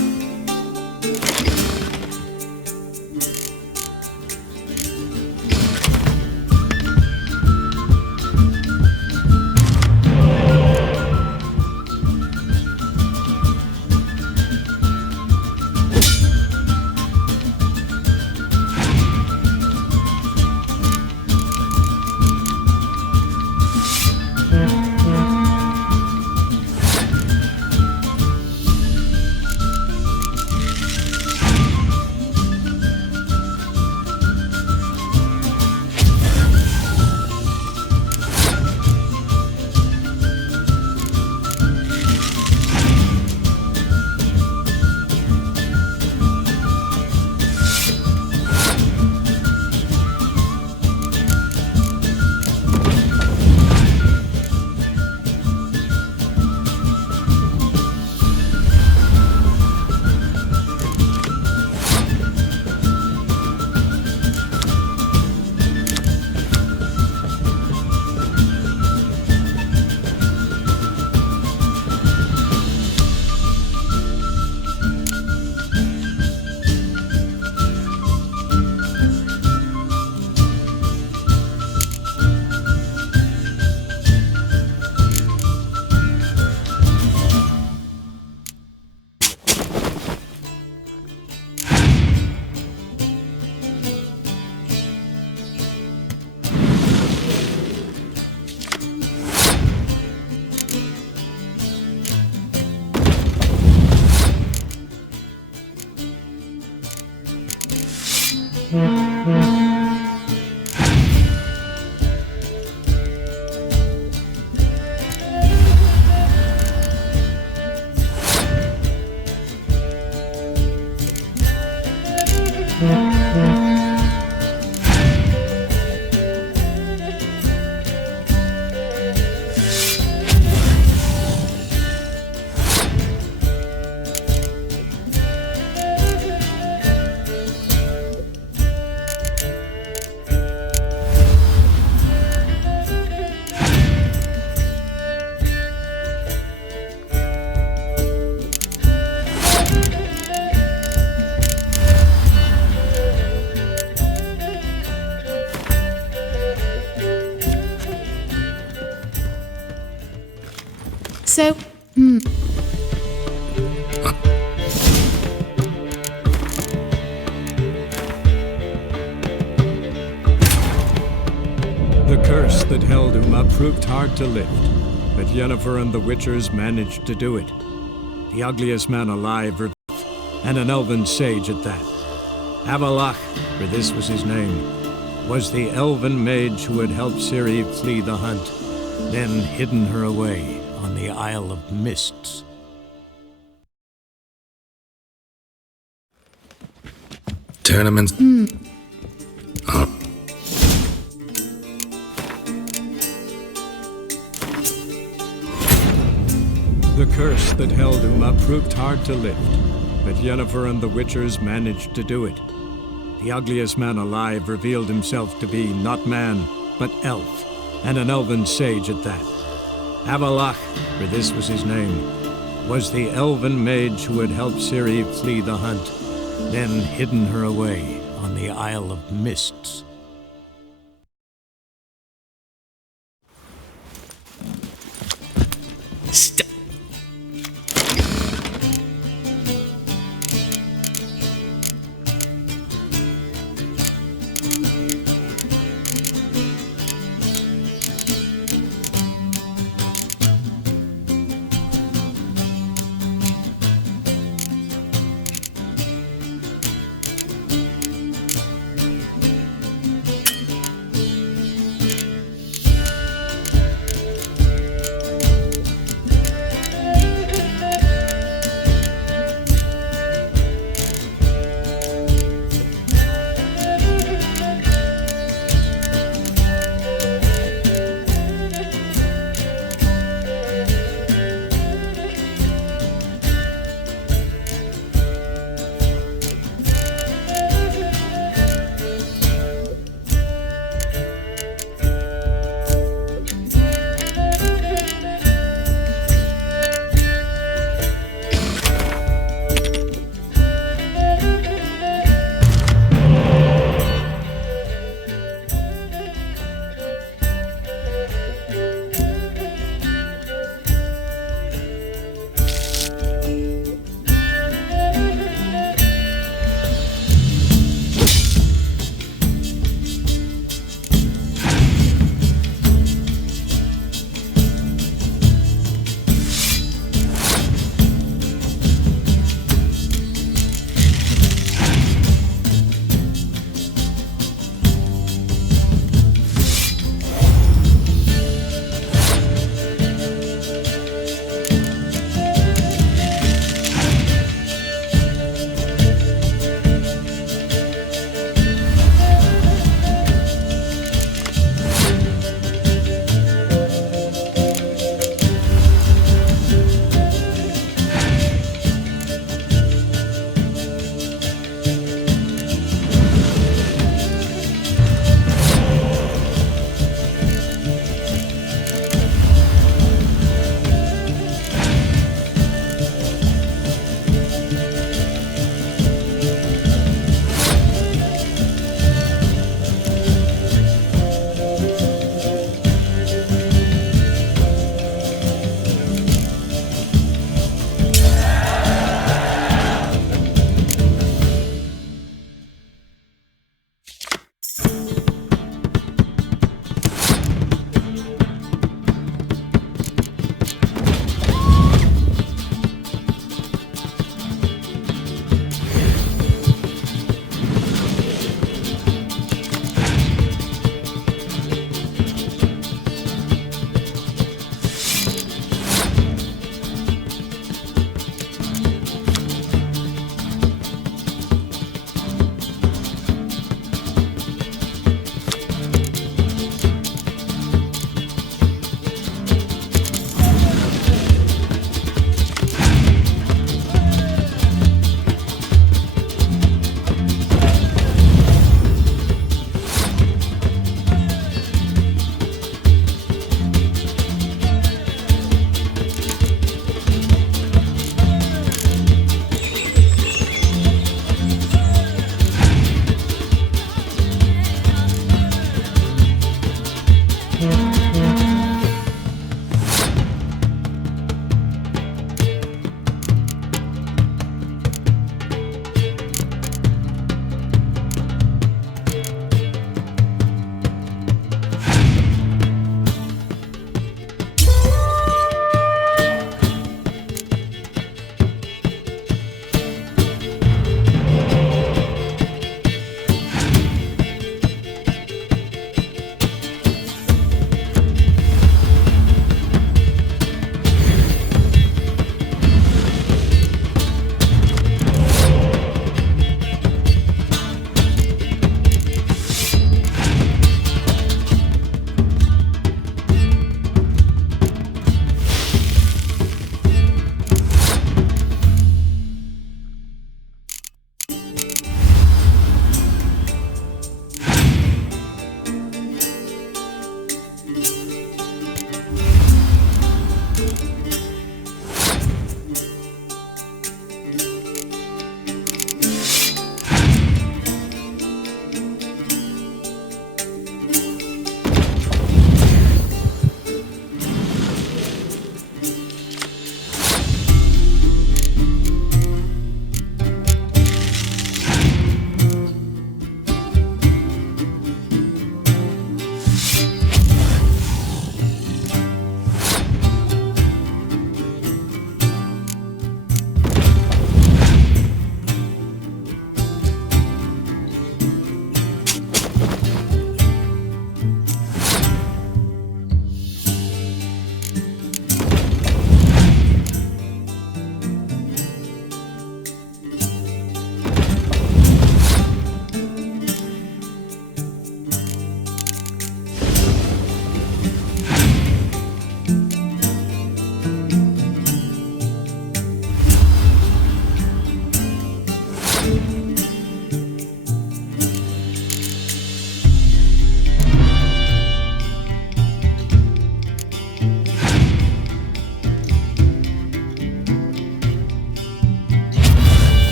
So, The curse that held Uma proved hard to lift, but Yennefer and the Witchers managed to do it. The ugliest man alive, and an elven sage at that. Avalach, for this was his name, was the elven mage who had helped Ciri flee the hunt, then hidden her away on the Isle of Mists. Tournaments. The curse that held Uma proved hard to lift, but Yennefer and the Witchers managed to do it. The ugliest man alive revealed himself to be not man, but elf, and an elven sage at that. Avalach, for this was his name, was the elven mage who had helped Ciri flee the hunt, then hidden her away on the Isle of Mists.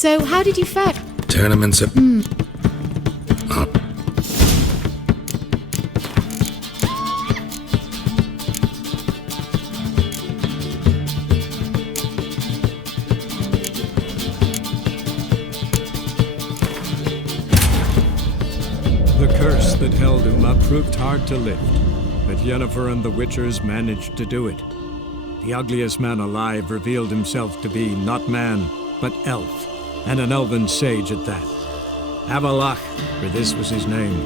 So, how did you fare? Tournaments of... The curse that held Uma proved hard to lift, but Yennefer and the Witchers managed to do it. The ugliest man alive revealed himself to be not man, but elf, and an elven sage at that. Avalach, for this was his name,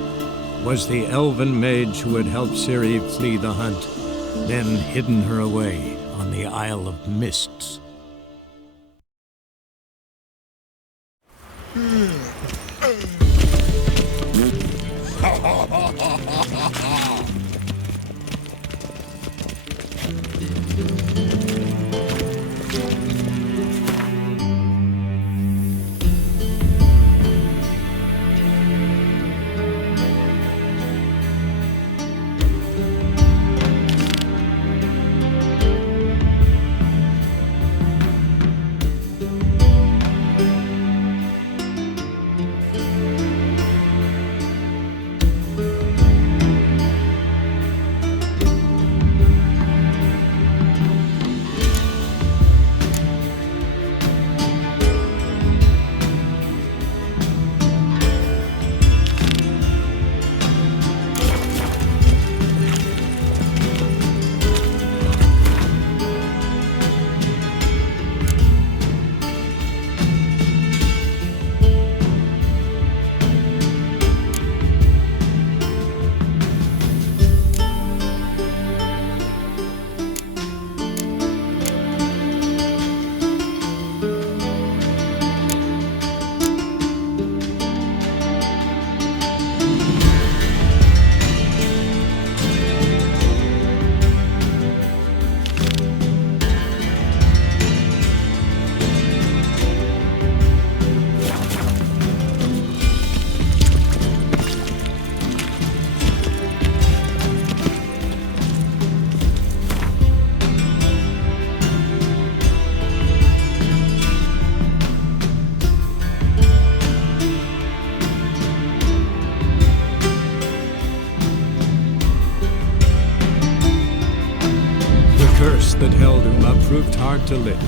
was the elven mage who had helped Ciri flee the hunt, then hidden her away on the Isle of Mists. That held Uma proved hard to lift,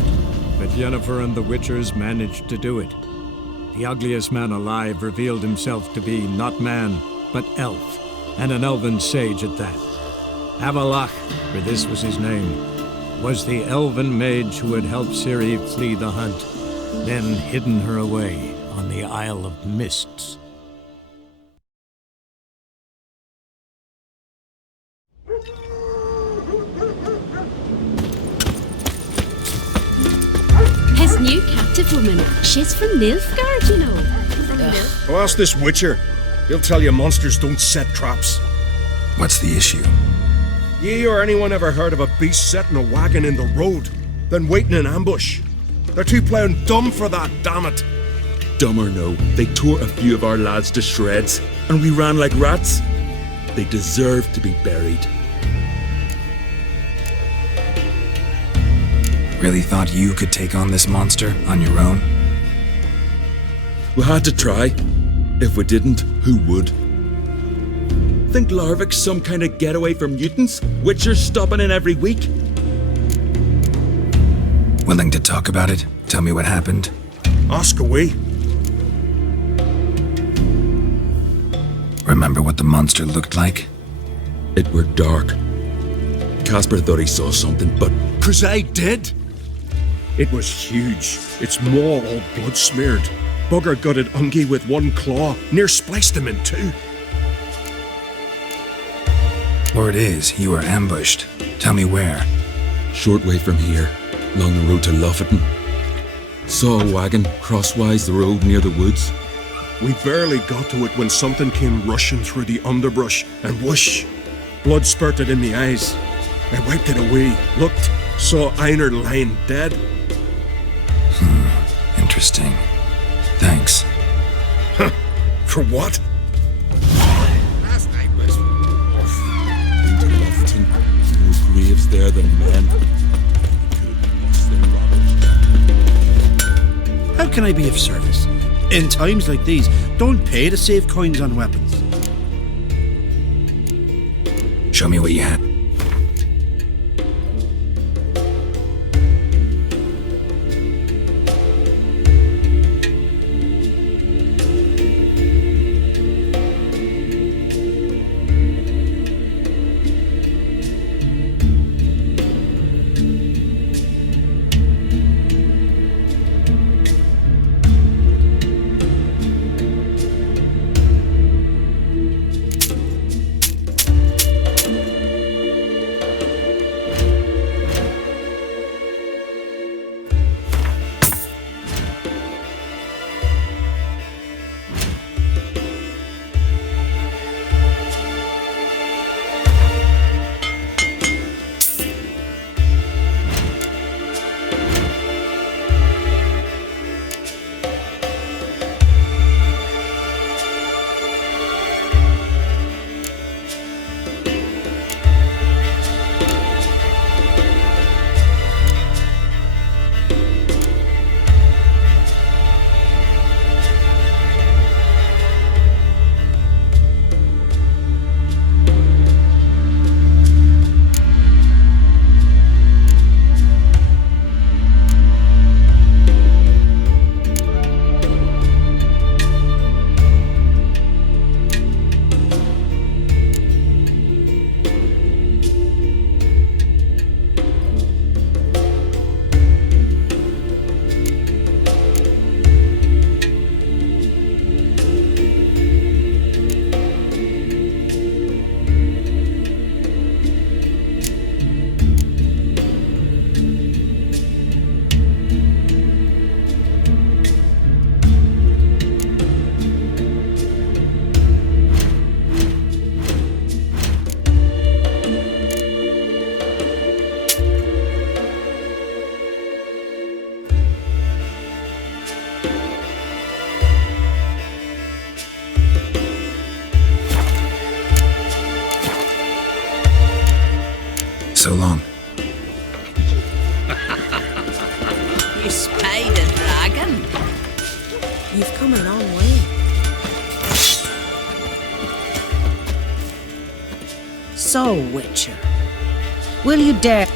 but Yennefer and the Witchers managed to do it. The ugliest man alive revealed himself to be not man, but elf, and an elven sage at that. Avalach, for this was his name, was the elven mage who had helped Ciri flee the hunt, then hidden her away on the Isle of Mists. His new captive woman, she's from Nilfgaard, you know. From Nilf. Oh, ask this Witcher. He'll tell you monsters don't set traps. What's the issue? Ye or anyone ever heard of a beast setting a wagon in the road, then waiting in ambush? They're too plough dumb for that, damn it. Dumb or no, they tore a few of our lads to shreds, and we ran like rats. They deserve to be buried. Really thought you could take on this monster on your own? We had to try. If we didn't, who would? Think Larvik's some kind of getaway for mutants? Witchers stopping in every week? Willing to talk about it? Tell me what happened? Ask away. Remember what the monster looked like? It were dark. Casper thought he saw something, but... 'Cause I did! It was huge. Its maw all blood smeared. Bugger gutted Ungi with one claw, near spliced him in two. Word is, you were ambushed. Tell me where. Short way from here, along the road to Lofferton. Saw a wagon crosswise the road near the woods. We barely got to it when something came rushing through the underbrush, and whoosh! Blood spurted in me eyes. I wiped it away, looked, saw Einar lying dead. Interesting. Thanks. Huh. For what? Last night was... Into Lofton. No graves there than men. How How can I be of service? In times like these, don't pay to save coins on weapons. Show me what you have. So long. You spayed a dragon? You've come a long way. So, Witcher, will you dare?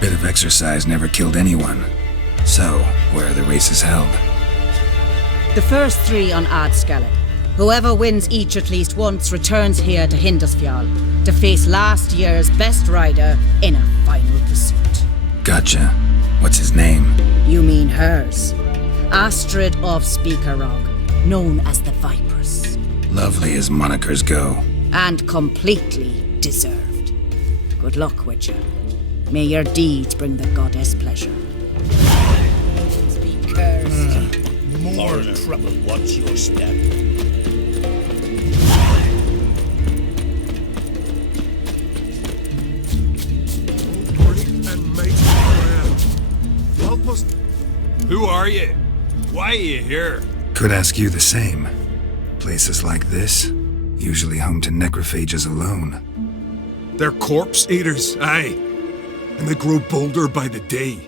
Bit of exercise never killed anyone. So, where are the races held? The first 3 on Adscalad. Whoever wins each at least once returns here to Hindusfjall to face last year's best rider in a final pursuit. Gotcha. What's his name? You mean hers. Astrid of Speakerog, known as the Vipress. Lovely as monikers go. And completely deserved. Good luck, Witcher. May your deeds bring the goddess pleasure. Be cursed. More trouble. Watch your step. Help us. Who are you? Why are you here? Could ask you the same. Places like this, usually home to necrophages alone. They're corpse eaters, aye. And they grow bolder by the day.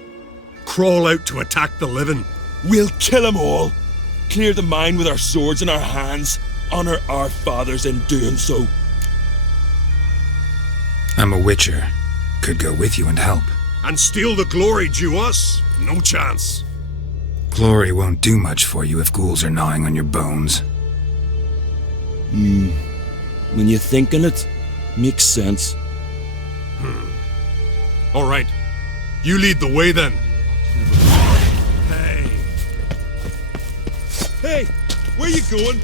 Crawl out to attack the living. We'll kill them all. Clear the mine with our swords in our hands. Honor our fathers in doing so. I'm a witcher. Could go with you and help. And steal the glory due us? No chance. Glory won't do much for you if ghouls are gnawing on your bones. When you think on it, makes sense. All right. You lead the way then. Hey, where you going?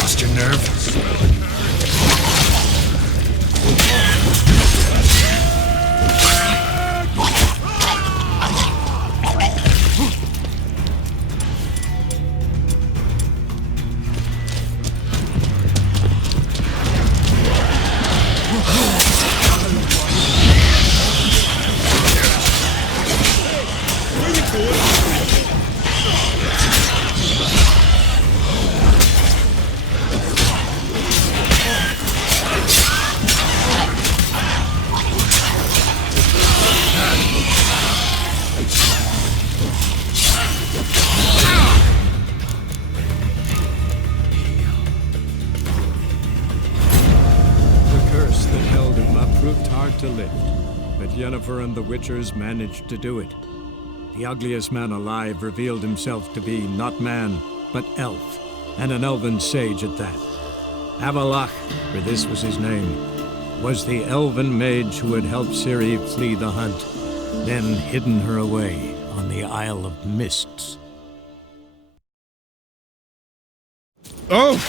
Lost your nerve? Yennefer and the Witchers managed to do it. The ugliest man alive revealed himself to be not man, but elf, and an elven sage at that. Avalach, for this was his name, was the elven mage who had helped Ciri flee the hunt, then hidden her away on the Isle of Mists. Oh!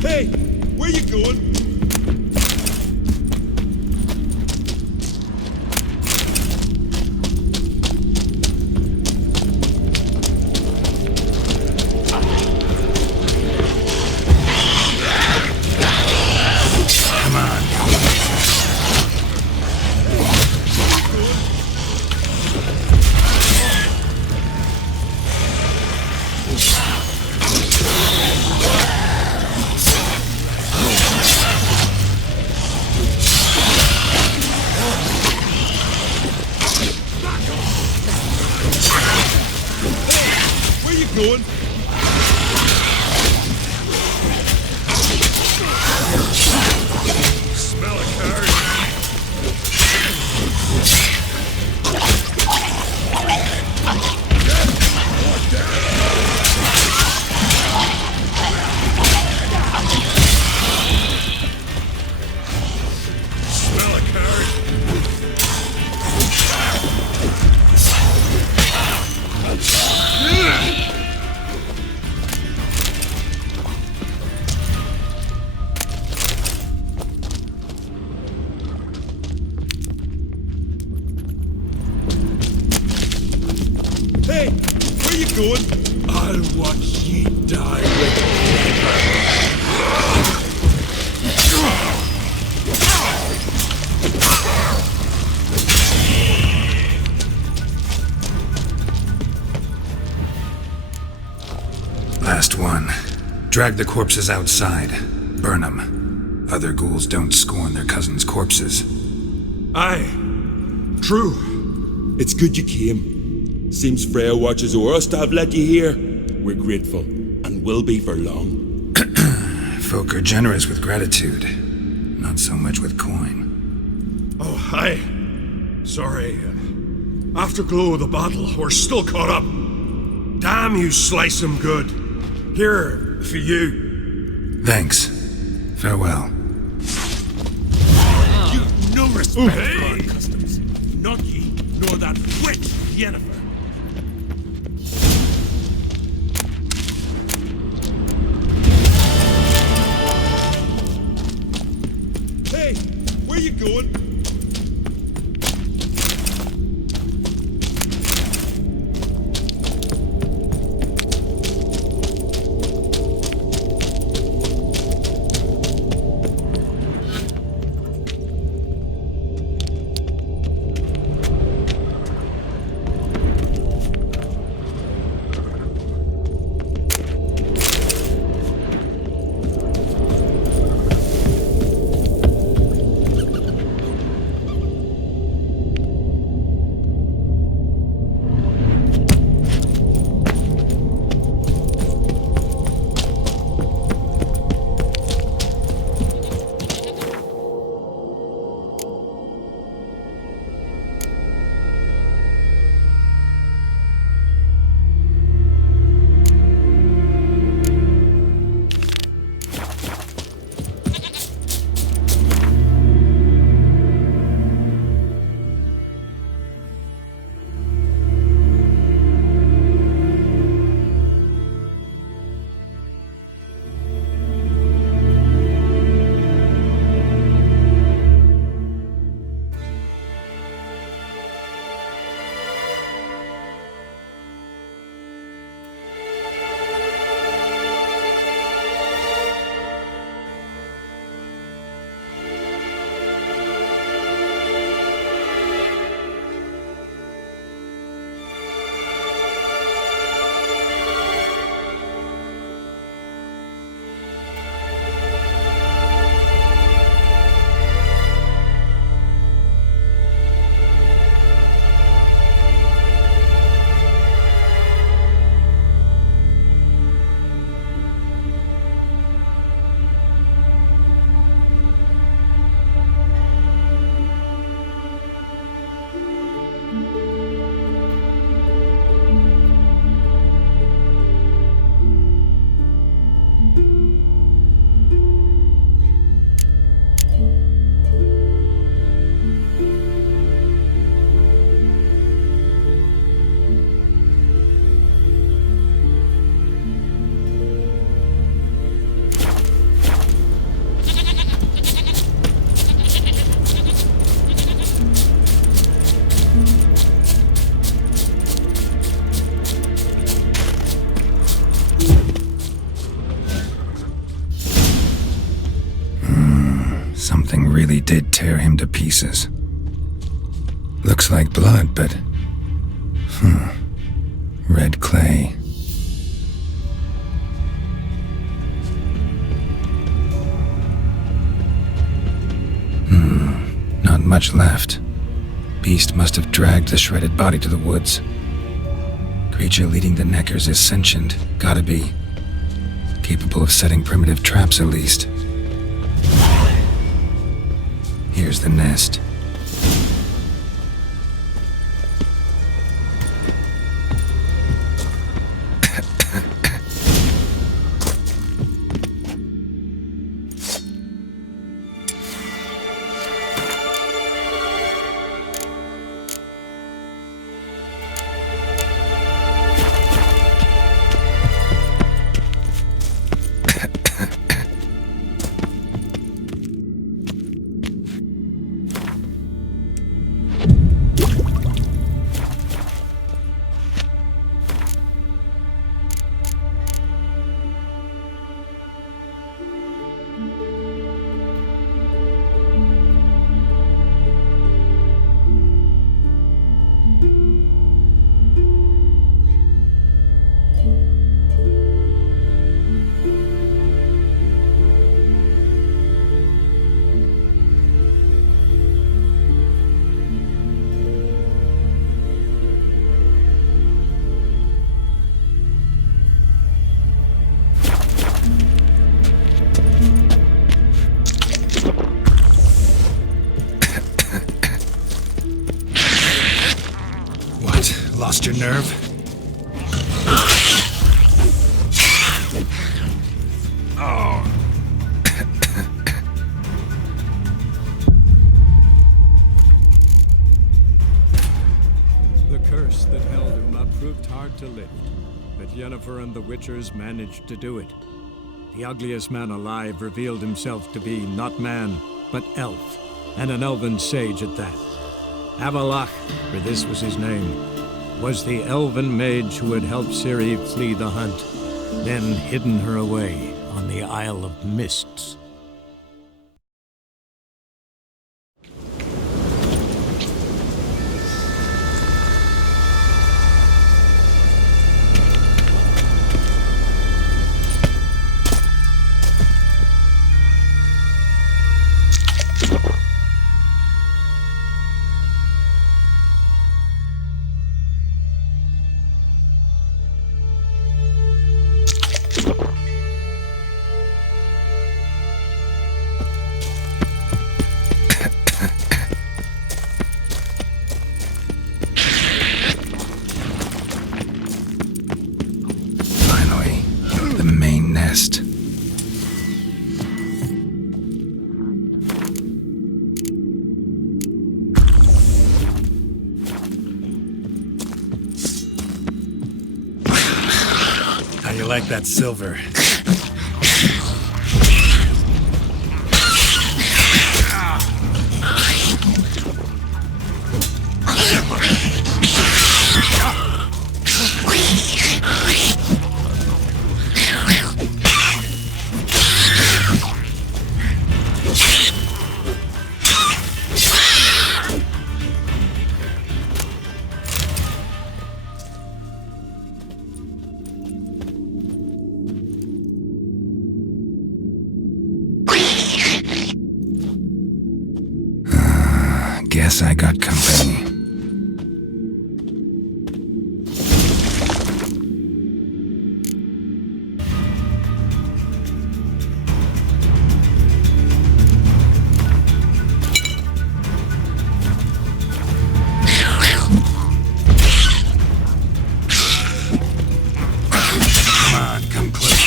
Hey, where you going? Come on. Where you going? Smell a card. Smell a card. Hey, where you going? I'll watch ye die with Last one. Drag the corpses outside. Burn them. Other ghouls don't scorn their cousins' corpses. Aye. True. It's good you came. Seems Freya watches o'er us to have let you here. We're grateful, and will be for long. Folk are generous with gratitude. Not so much with coin. Oh, hi. Sorry. Afterglow of the battle, we're still caught up. Damn, you slice 'em good. Here, for you. Thanks. Farewell. You've no respect for our customs. Not ye, nor that witch, Yennefer. Hey, where you going? did tear him to pieces. Looks like blood, but... red clay. Not much left. Beast must have dragged the shredded body to the woods. Creature leading the Neckers is sentient. Gotta be. Capable of setting primitive traps, at least. Here's the nest. Lost your nerve? The curse that held him proved hard to lift, but Yennefer and the Witchers managed to do it. The ugliest man alive revealed himself to be not man, but elf, and an elven sage at that. Avalach, for this was his name, was the elven mage who had helped Ciri flee the hunt, then hidden her away on the Isle of Mists. How you like that silver? Guess I got company. Come on, come closer.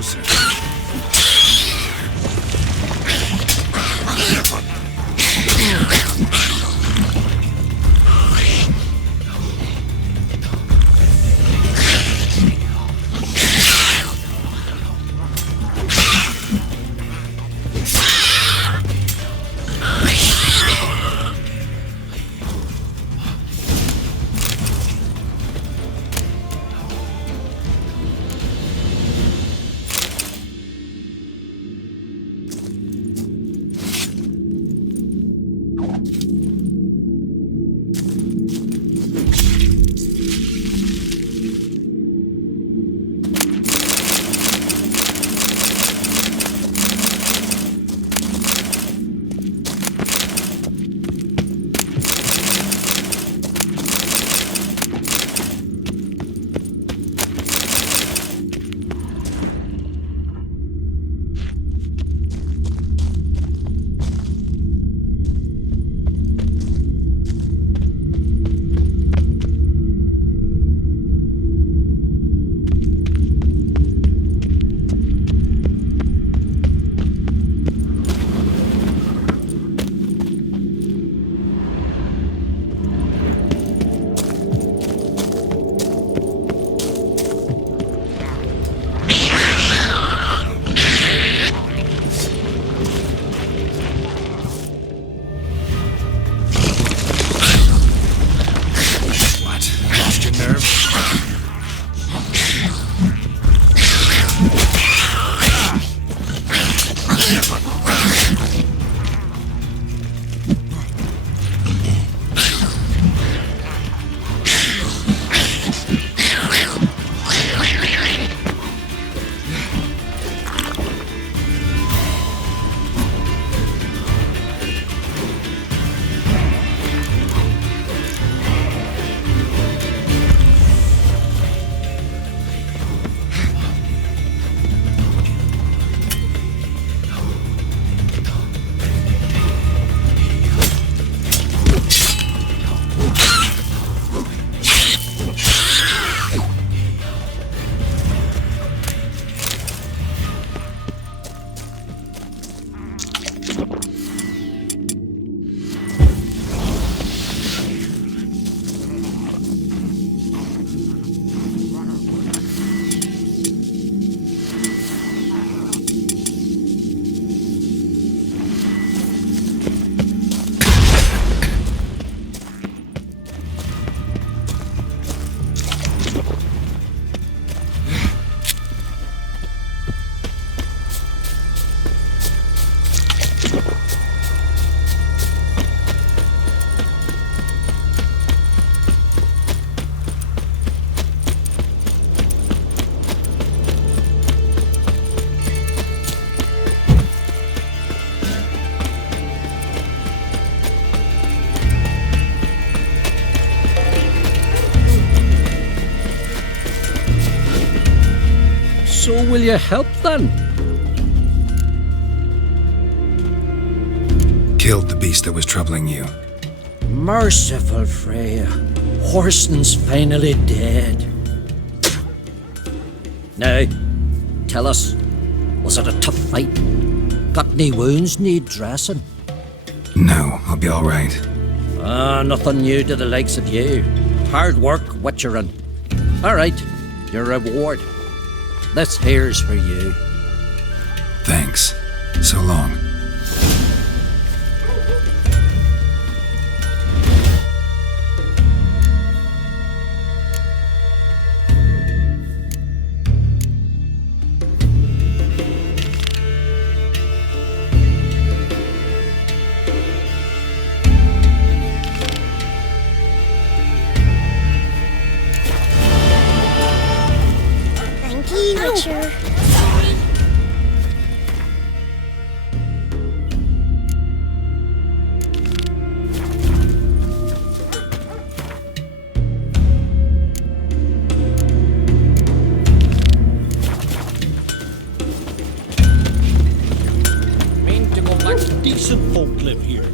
closer. So will you help then? Killed the beast that was troubling you. Merciful Freya. Horston's finally dead. Now, tell us, was it a tough fight? Got any wounds need dressing? No, I'll be all right. Nothing new to the likes of you. Hard work, witchering. All right, your reward. This here's for you. Thanks. So long. Witcher. Mean to go back, decent folk live here.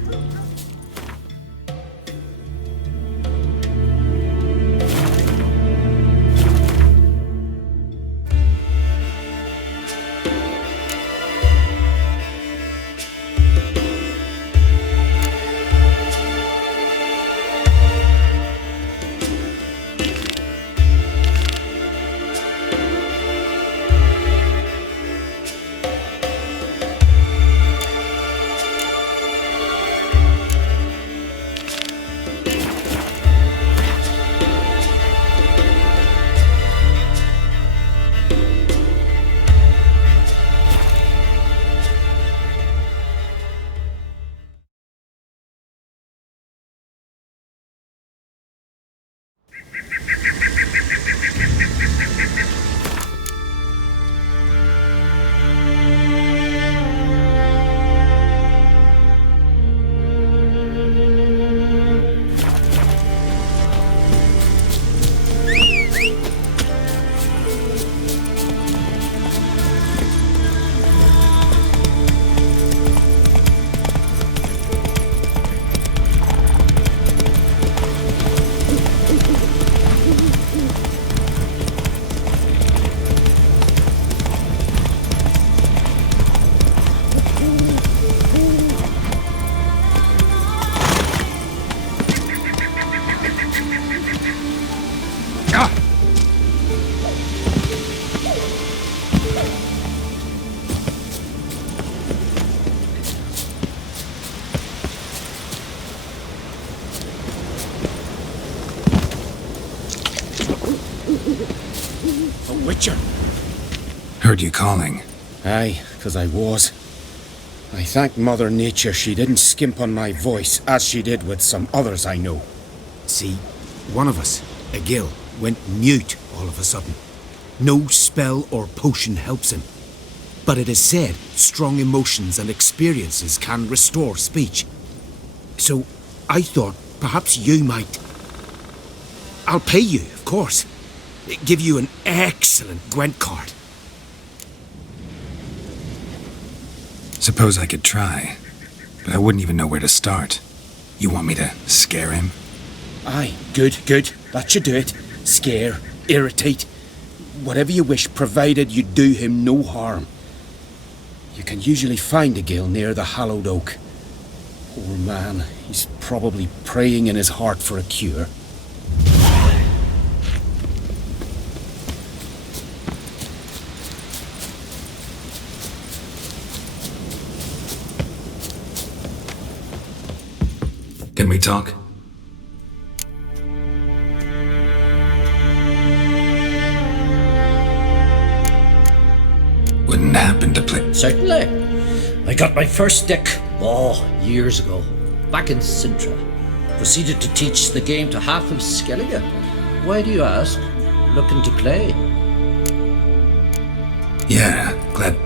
A witcher. Heard you calling. Aye, 'cause I was. I thank Mother Nature she didn't skimp on my voice, as she did with some others I know. See, one of us, a gill, went mute all of a sudden. No spell or potion helps him. But it is said strong emotions and experiences can restore speech. So I thought perhaps you might... I'll pay you, of course. Give you an excellent Gwent card. Suppose I could try, but I wouldn't even know where to start. You want me to scare him? Aye, good. That should do it. Scare, irritate, whatever you wish, provided you do him no harm. You can usually find a gill near the hallowed oak. Poor man, he's probably praying in his heart for a cure. Can we talk? Wouldn't happen to play... Certainly. I got my first deck, years ago, back in Sintra. Proceeded to teach the game to half of Skellige. Why do you ask? Looking to play? Yeah, glad...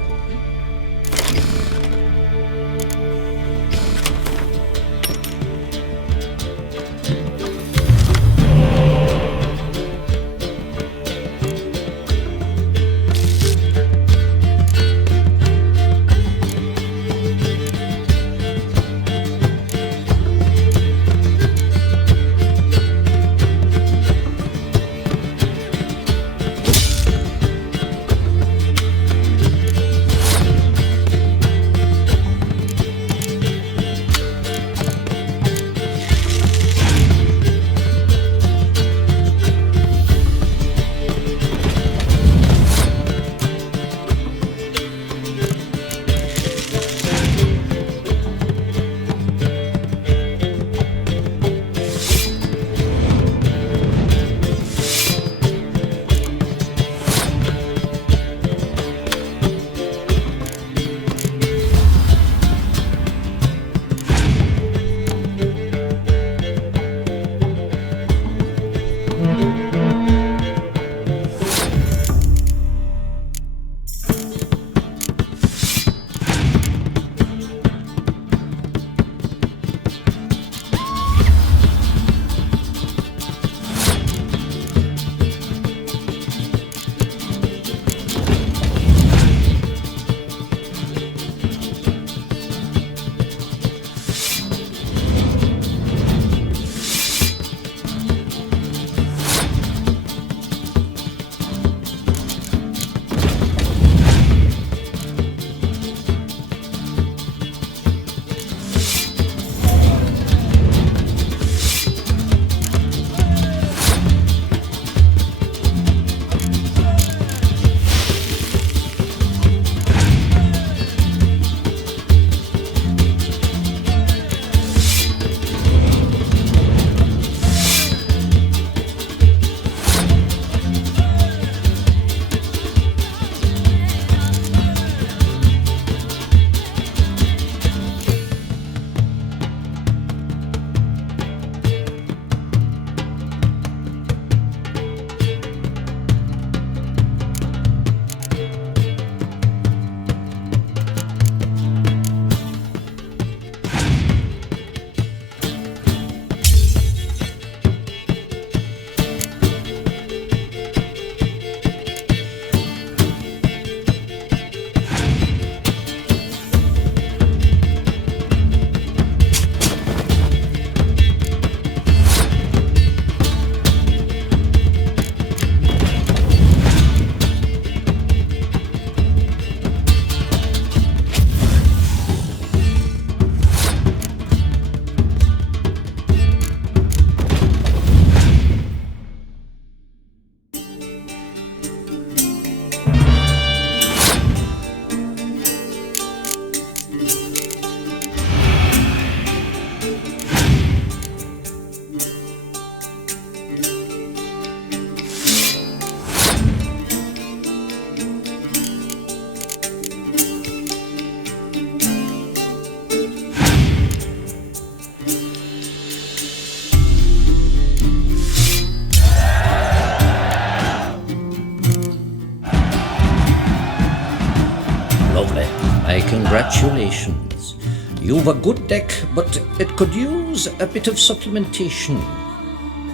Lovely. My congratulations. You've a good deck, but it could use a bit of supplementation.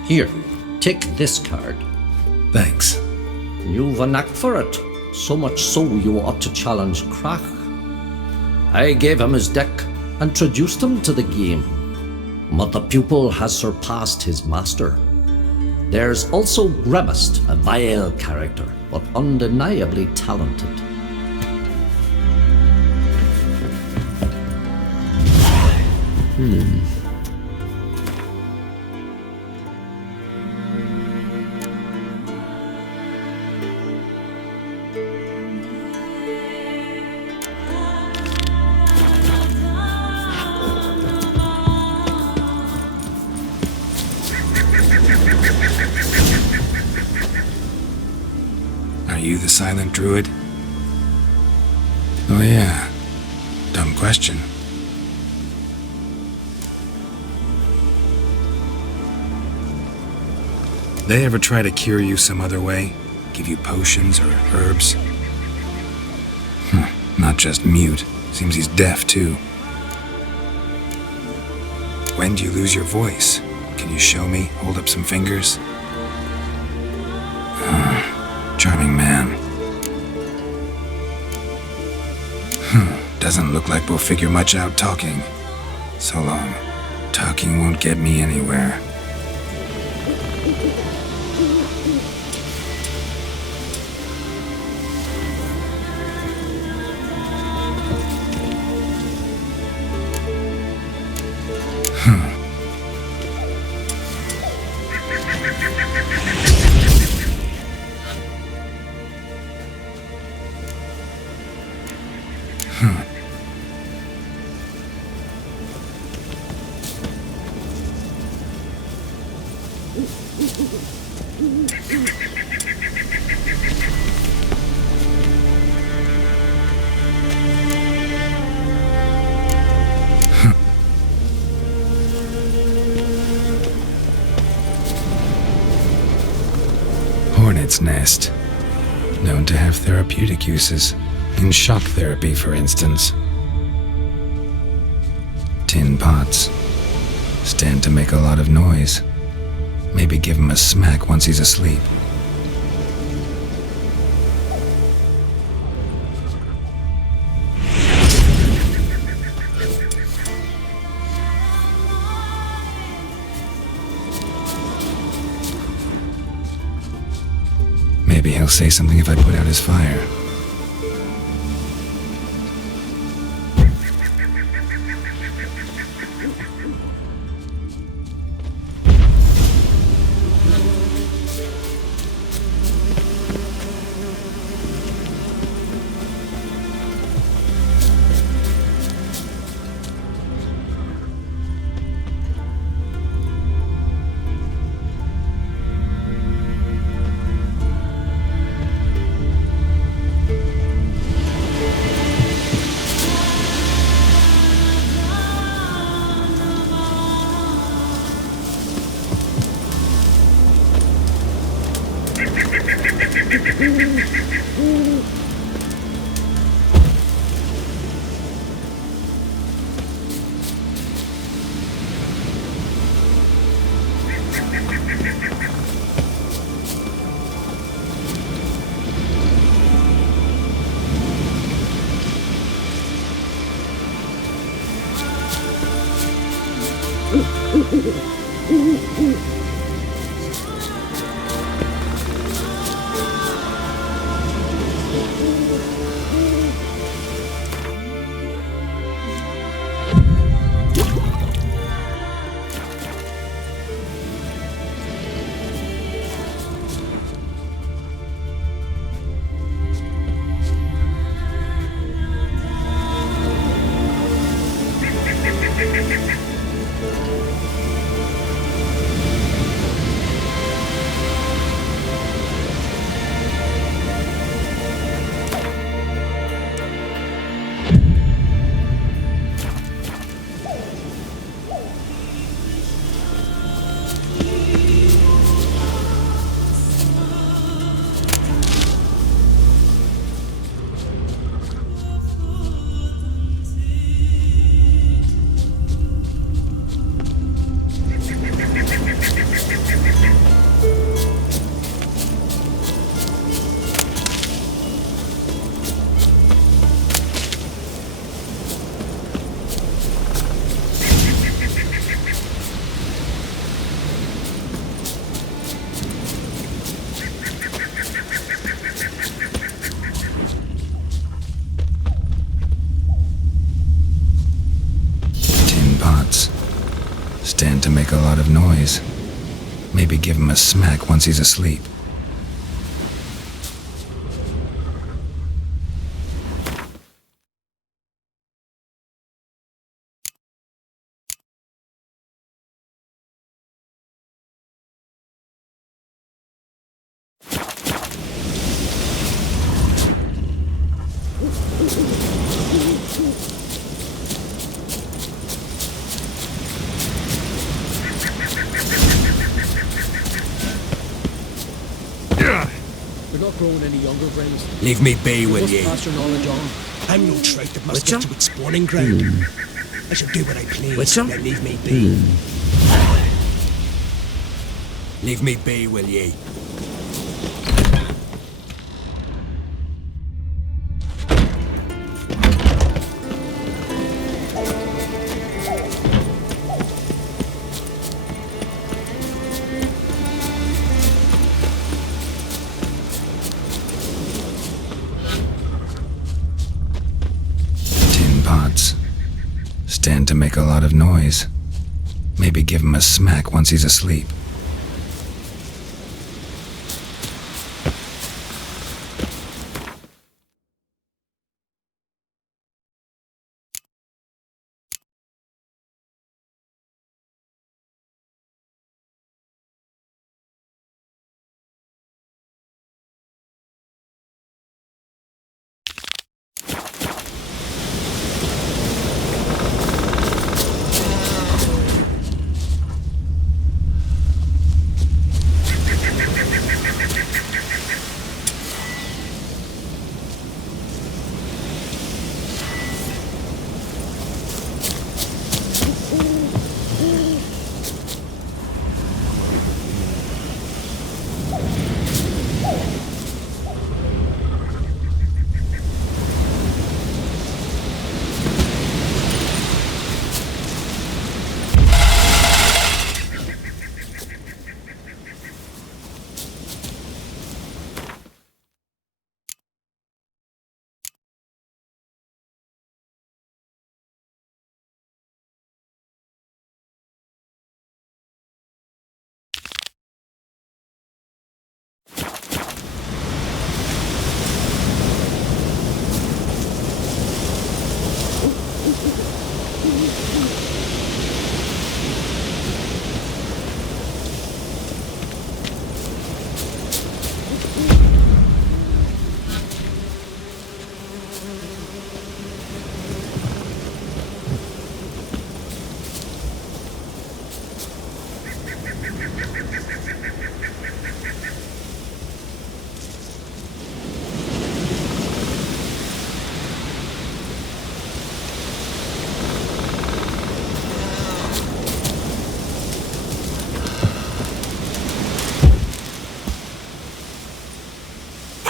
Here, take this card. Thanks. You've a knack for it. So much so you ought to challenge Krach. I gave him his deck, introduced him to the game. But the pupil has surpassed his master. There's also Grimaced, a vile character, but undeniably talented. Are you the silent druid? Oh yeah. Dumb question. They ever try to cure you some other way? Give you potions or herbs? Not just mute. Seems he's deaf too. When do you lose your voice? Can you show me? Hold up some fingers? Charming man. Doesn't look like we'll figure much out talking. So long. Talking won't get me anywhere. Hornet's nest. Known to have therapeutic uses. In shock therapy, for instance. Tin pots. Stand to make a lot of noise. Maybe give him a smack once he's asleep. Maybe he'll say something if I put out his fire. lot of noise. Maybe give him a smack once he's asleep. You're not growing any younger, Graves. Leave me be, will must ye? pass your knowledge on. I'm no trout that must Withcer? get to its spawning ground. I shall do what I please. Withcer? Now leave me be. Leave me be, will ye? Tin pots. Stand to make a lot of noise. Maybe give him a smack once he's asleep.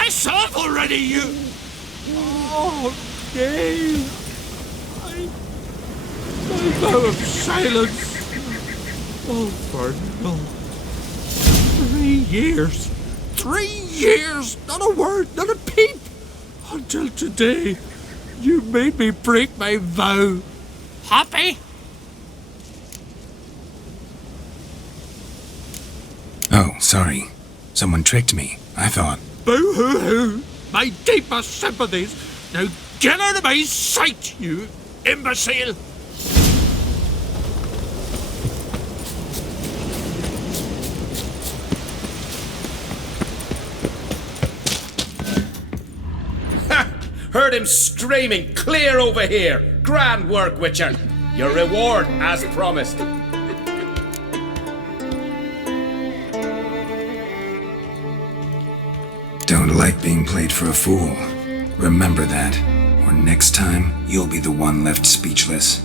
Piss off already, you! Oh, Dave! My vow of silence! Oh, Ferdinand. 3 years! 3 years! Not a word, not a peep! Until today, you made me break my vow. Happy? Oh, sorry. Someone tricked me. I thought. Boo-hoo-hoo! My deepest sympathies! Now get out of my sight, you imbecile! Heard him screaming, clear over here! Grand work, Witcher! Your reward, as promised. Don't like being played for a fool. Remember that, or next time, you'll be the one left speechless.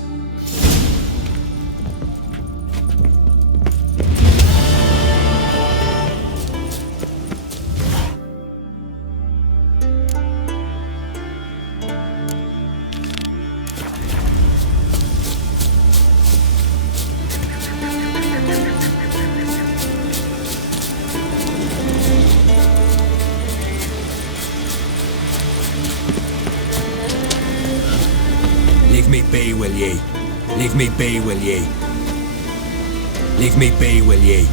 Leave me be, will ye? Leave me be, will ye? Leave me be, will ye?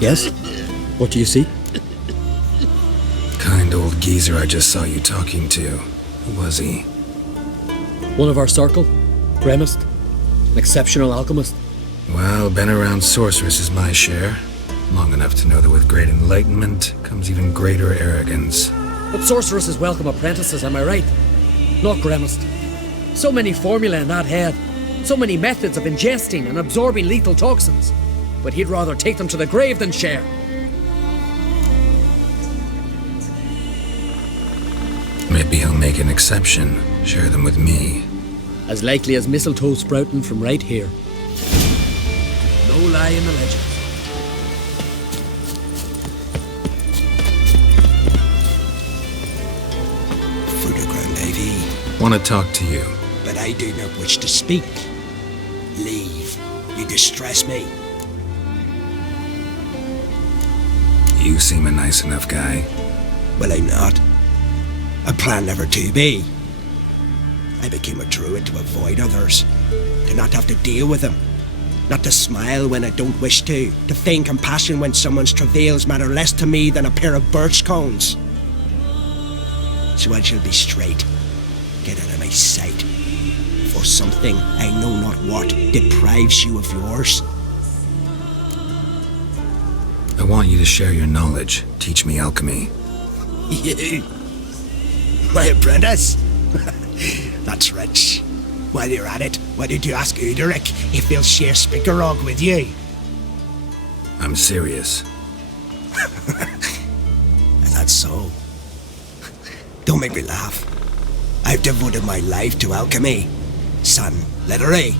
Yes? What do you see? Kind old geezer I just saw you talking to. Who was he? One of our circle? Remist? An exceptional alchemist? Well, been around sorceress is my share. Long enough to know that with great enlightenment comes even greater arrogance. But sorceresses welcome apprentices, am I right? Not Gremist. So many formulae in that head. So many methods of ingesting and absorbing lethal toxins. But he'd rather take them to the grave than share. Maybe he'll make an exception. Share them with me. As likely as mistletoe sprouting from right here. No lie in the legend. Want to talk to you. But I do not wish to speak. Leave. You distress me. You seem a nice enough guy. Well, I'm not. I plan never to be. I became a druid to avoid others. To not have to deal with them. Not to smile when I don't wish to. To feign compassion when someone's travails matter less to me than a pair of birch cones. So I shall be straight. Get out of my sight. For something, I know not what, deprives you of yours. I want you to share your knowledge. Teach me alchemy. You? My apprentice? That's rich. While you're at it, why did you ask Uderic if he'll share Spickerog with you? I'm serious. That's so. Don't make me laugh. I've devoted my life to alchemy. Son, literally.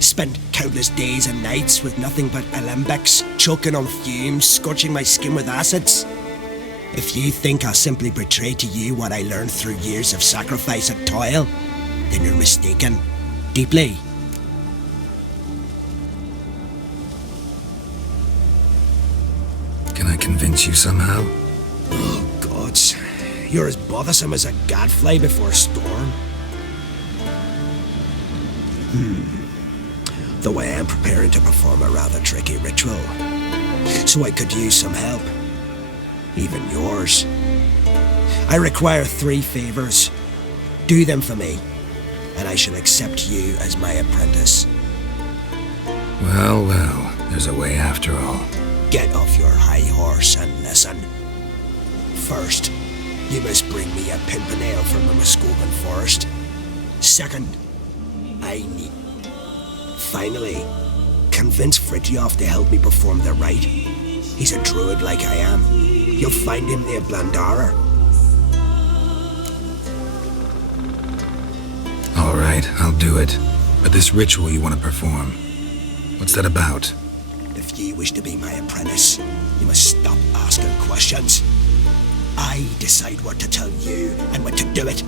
Spent countless days and nights with nothing but alembics, choking on fumes, scorching my skin with acids. If you think I'll simply betray to you what I learned through years of sacrifice and toil, then you're mistaken. Deeply. Can I convince you somehow? Oh, gods. You're as bothersome as a gadfly before a storm. Though I am preparing to perform a rather tricky ritual. So I could use some help. Even yours. I require 3 favors. Do them for me, and I shall accept you as my apprentice. Well, well, there's a way after all. Get off your high horse and listen. First, you must bring me a pimpernel from the Muskogan forest. Second, I need... Finally, convince Fritjof to help me perform the rite. He's a druid like I am. You'll find him near Blandara. All right, I'll do it. But this ritual you want to perform, what's that about? If you wish to be my apprentice, you must stop asking questions. I decide what to tell you and when to do it.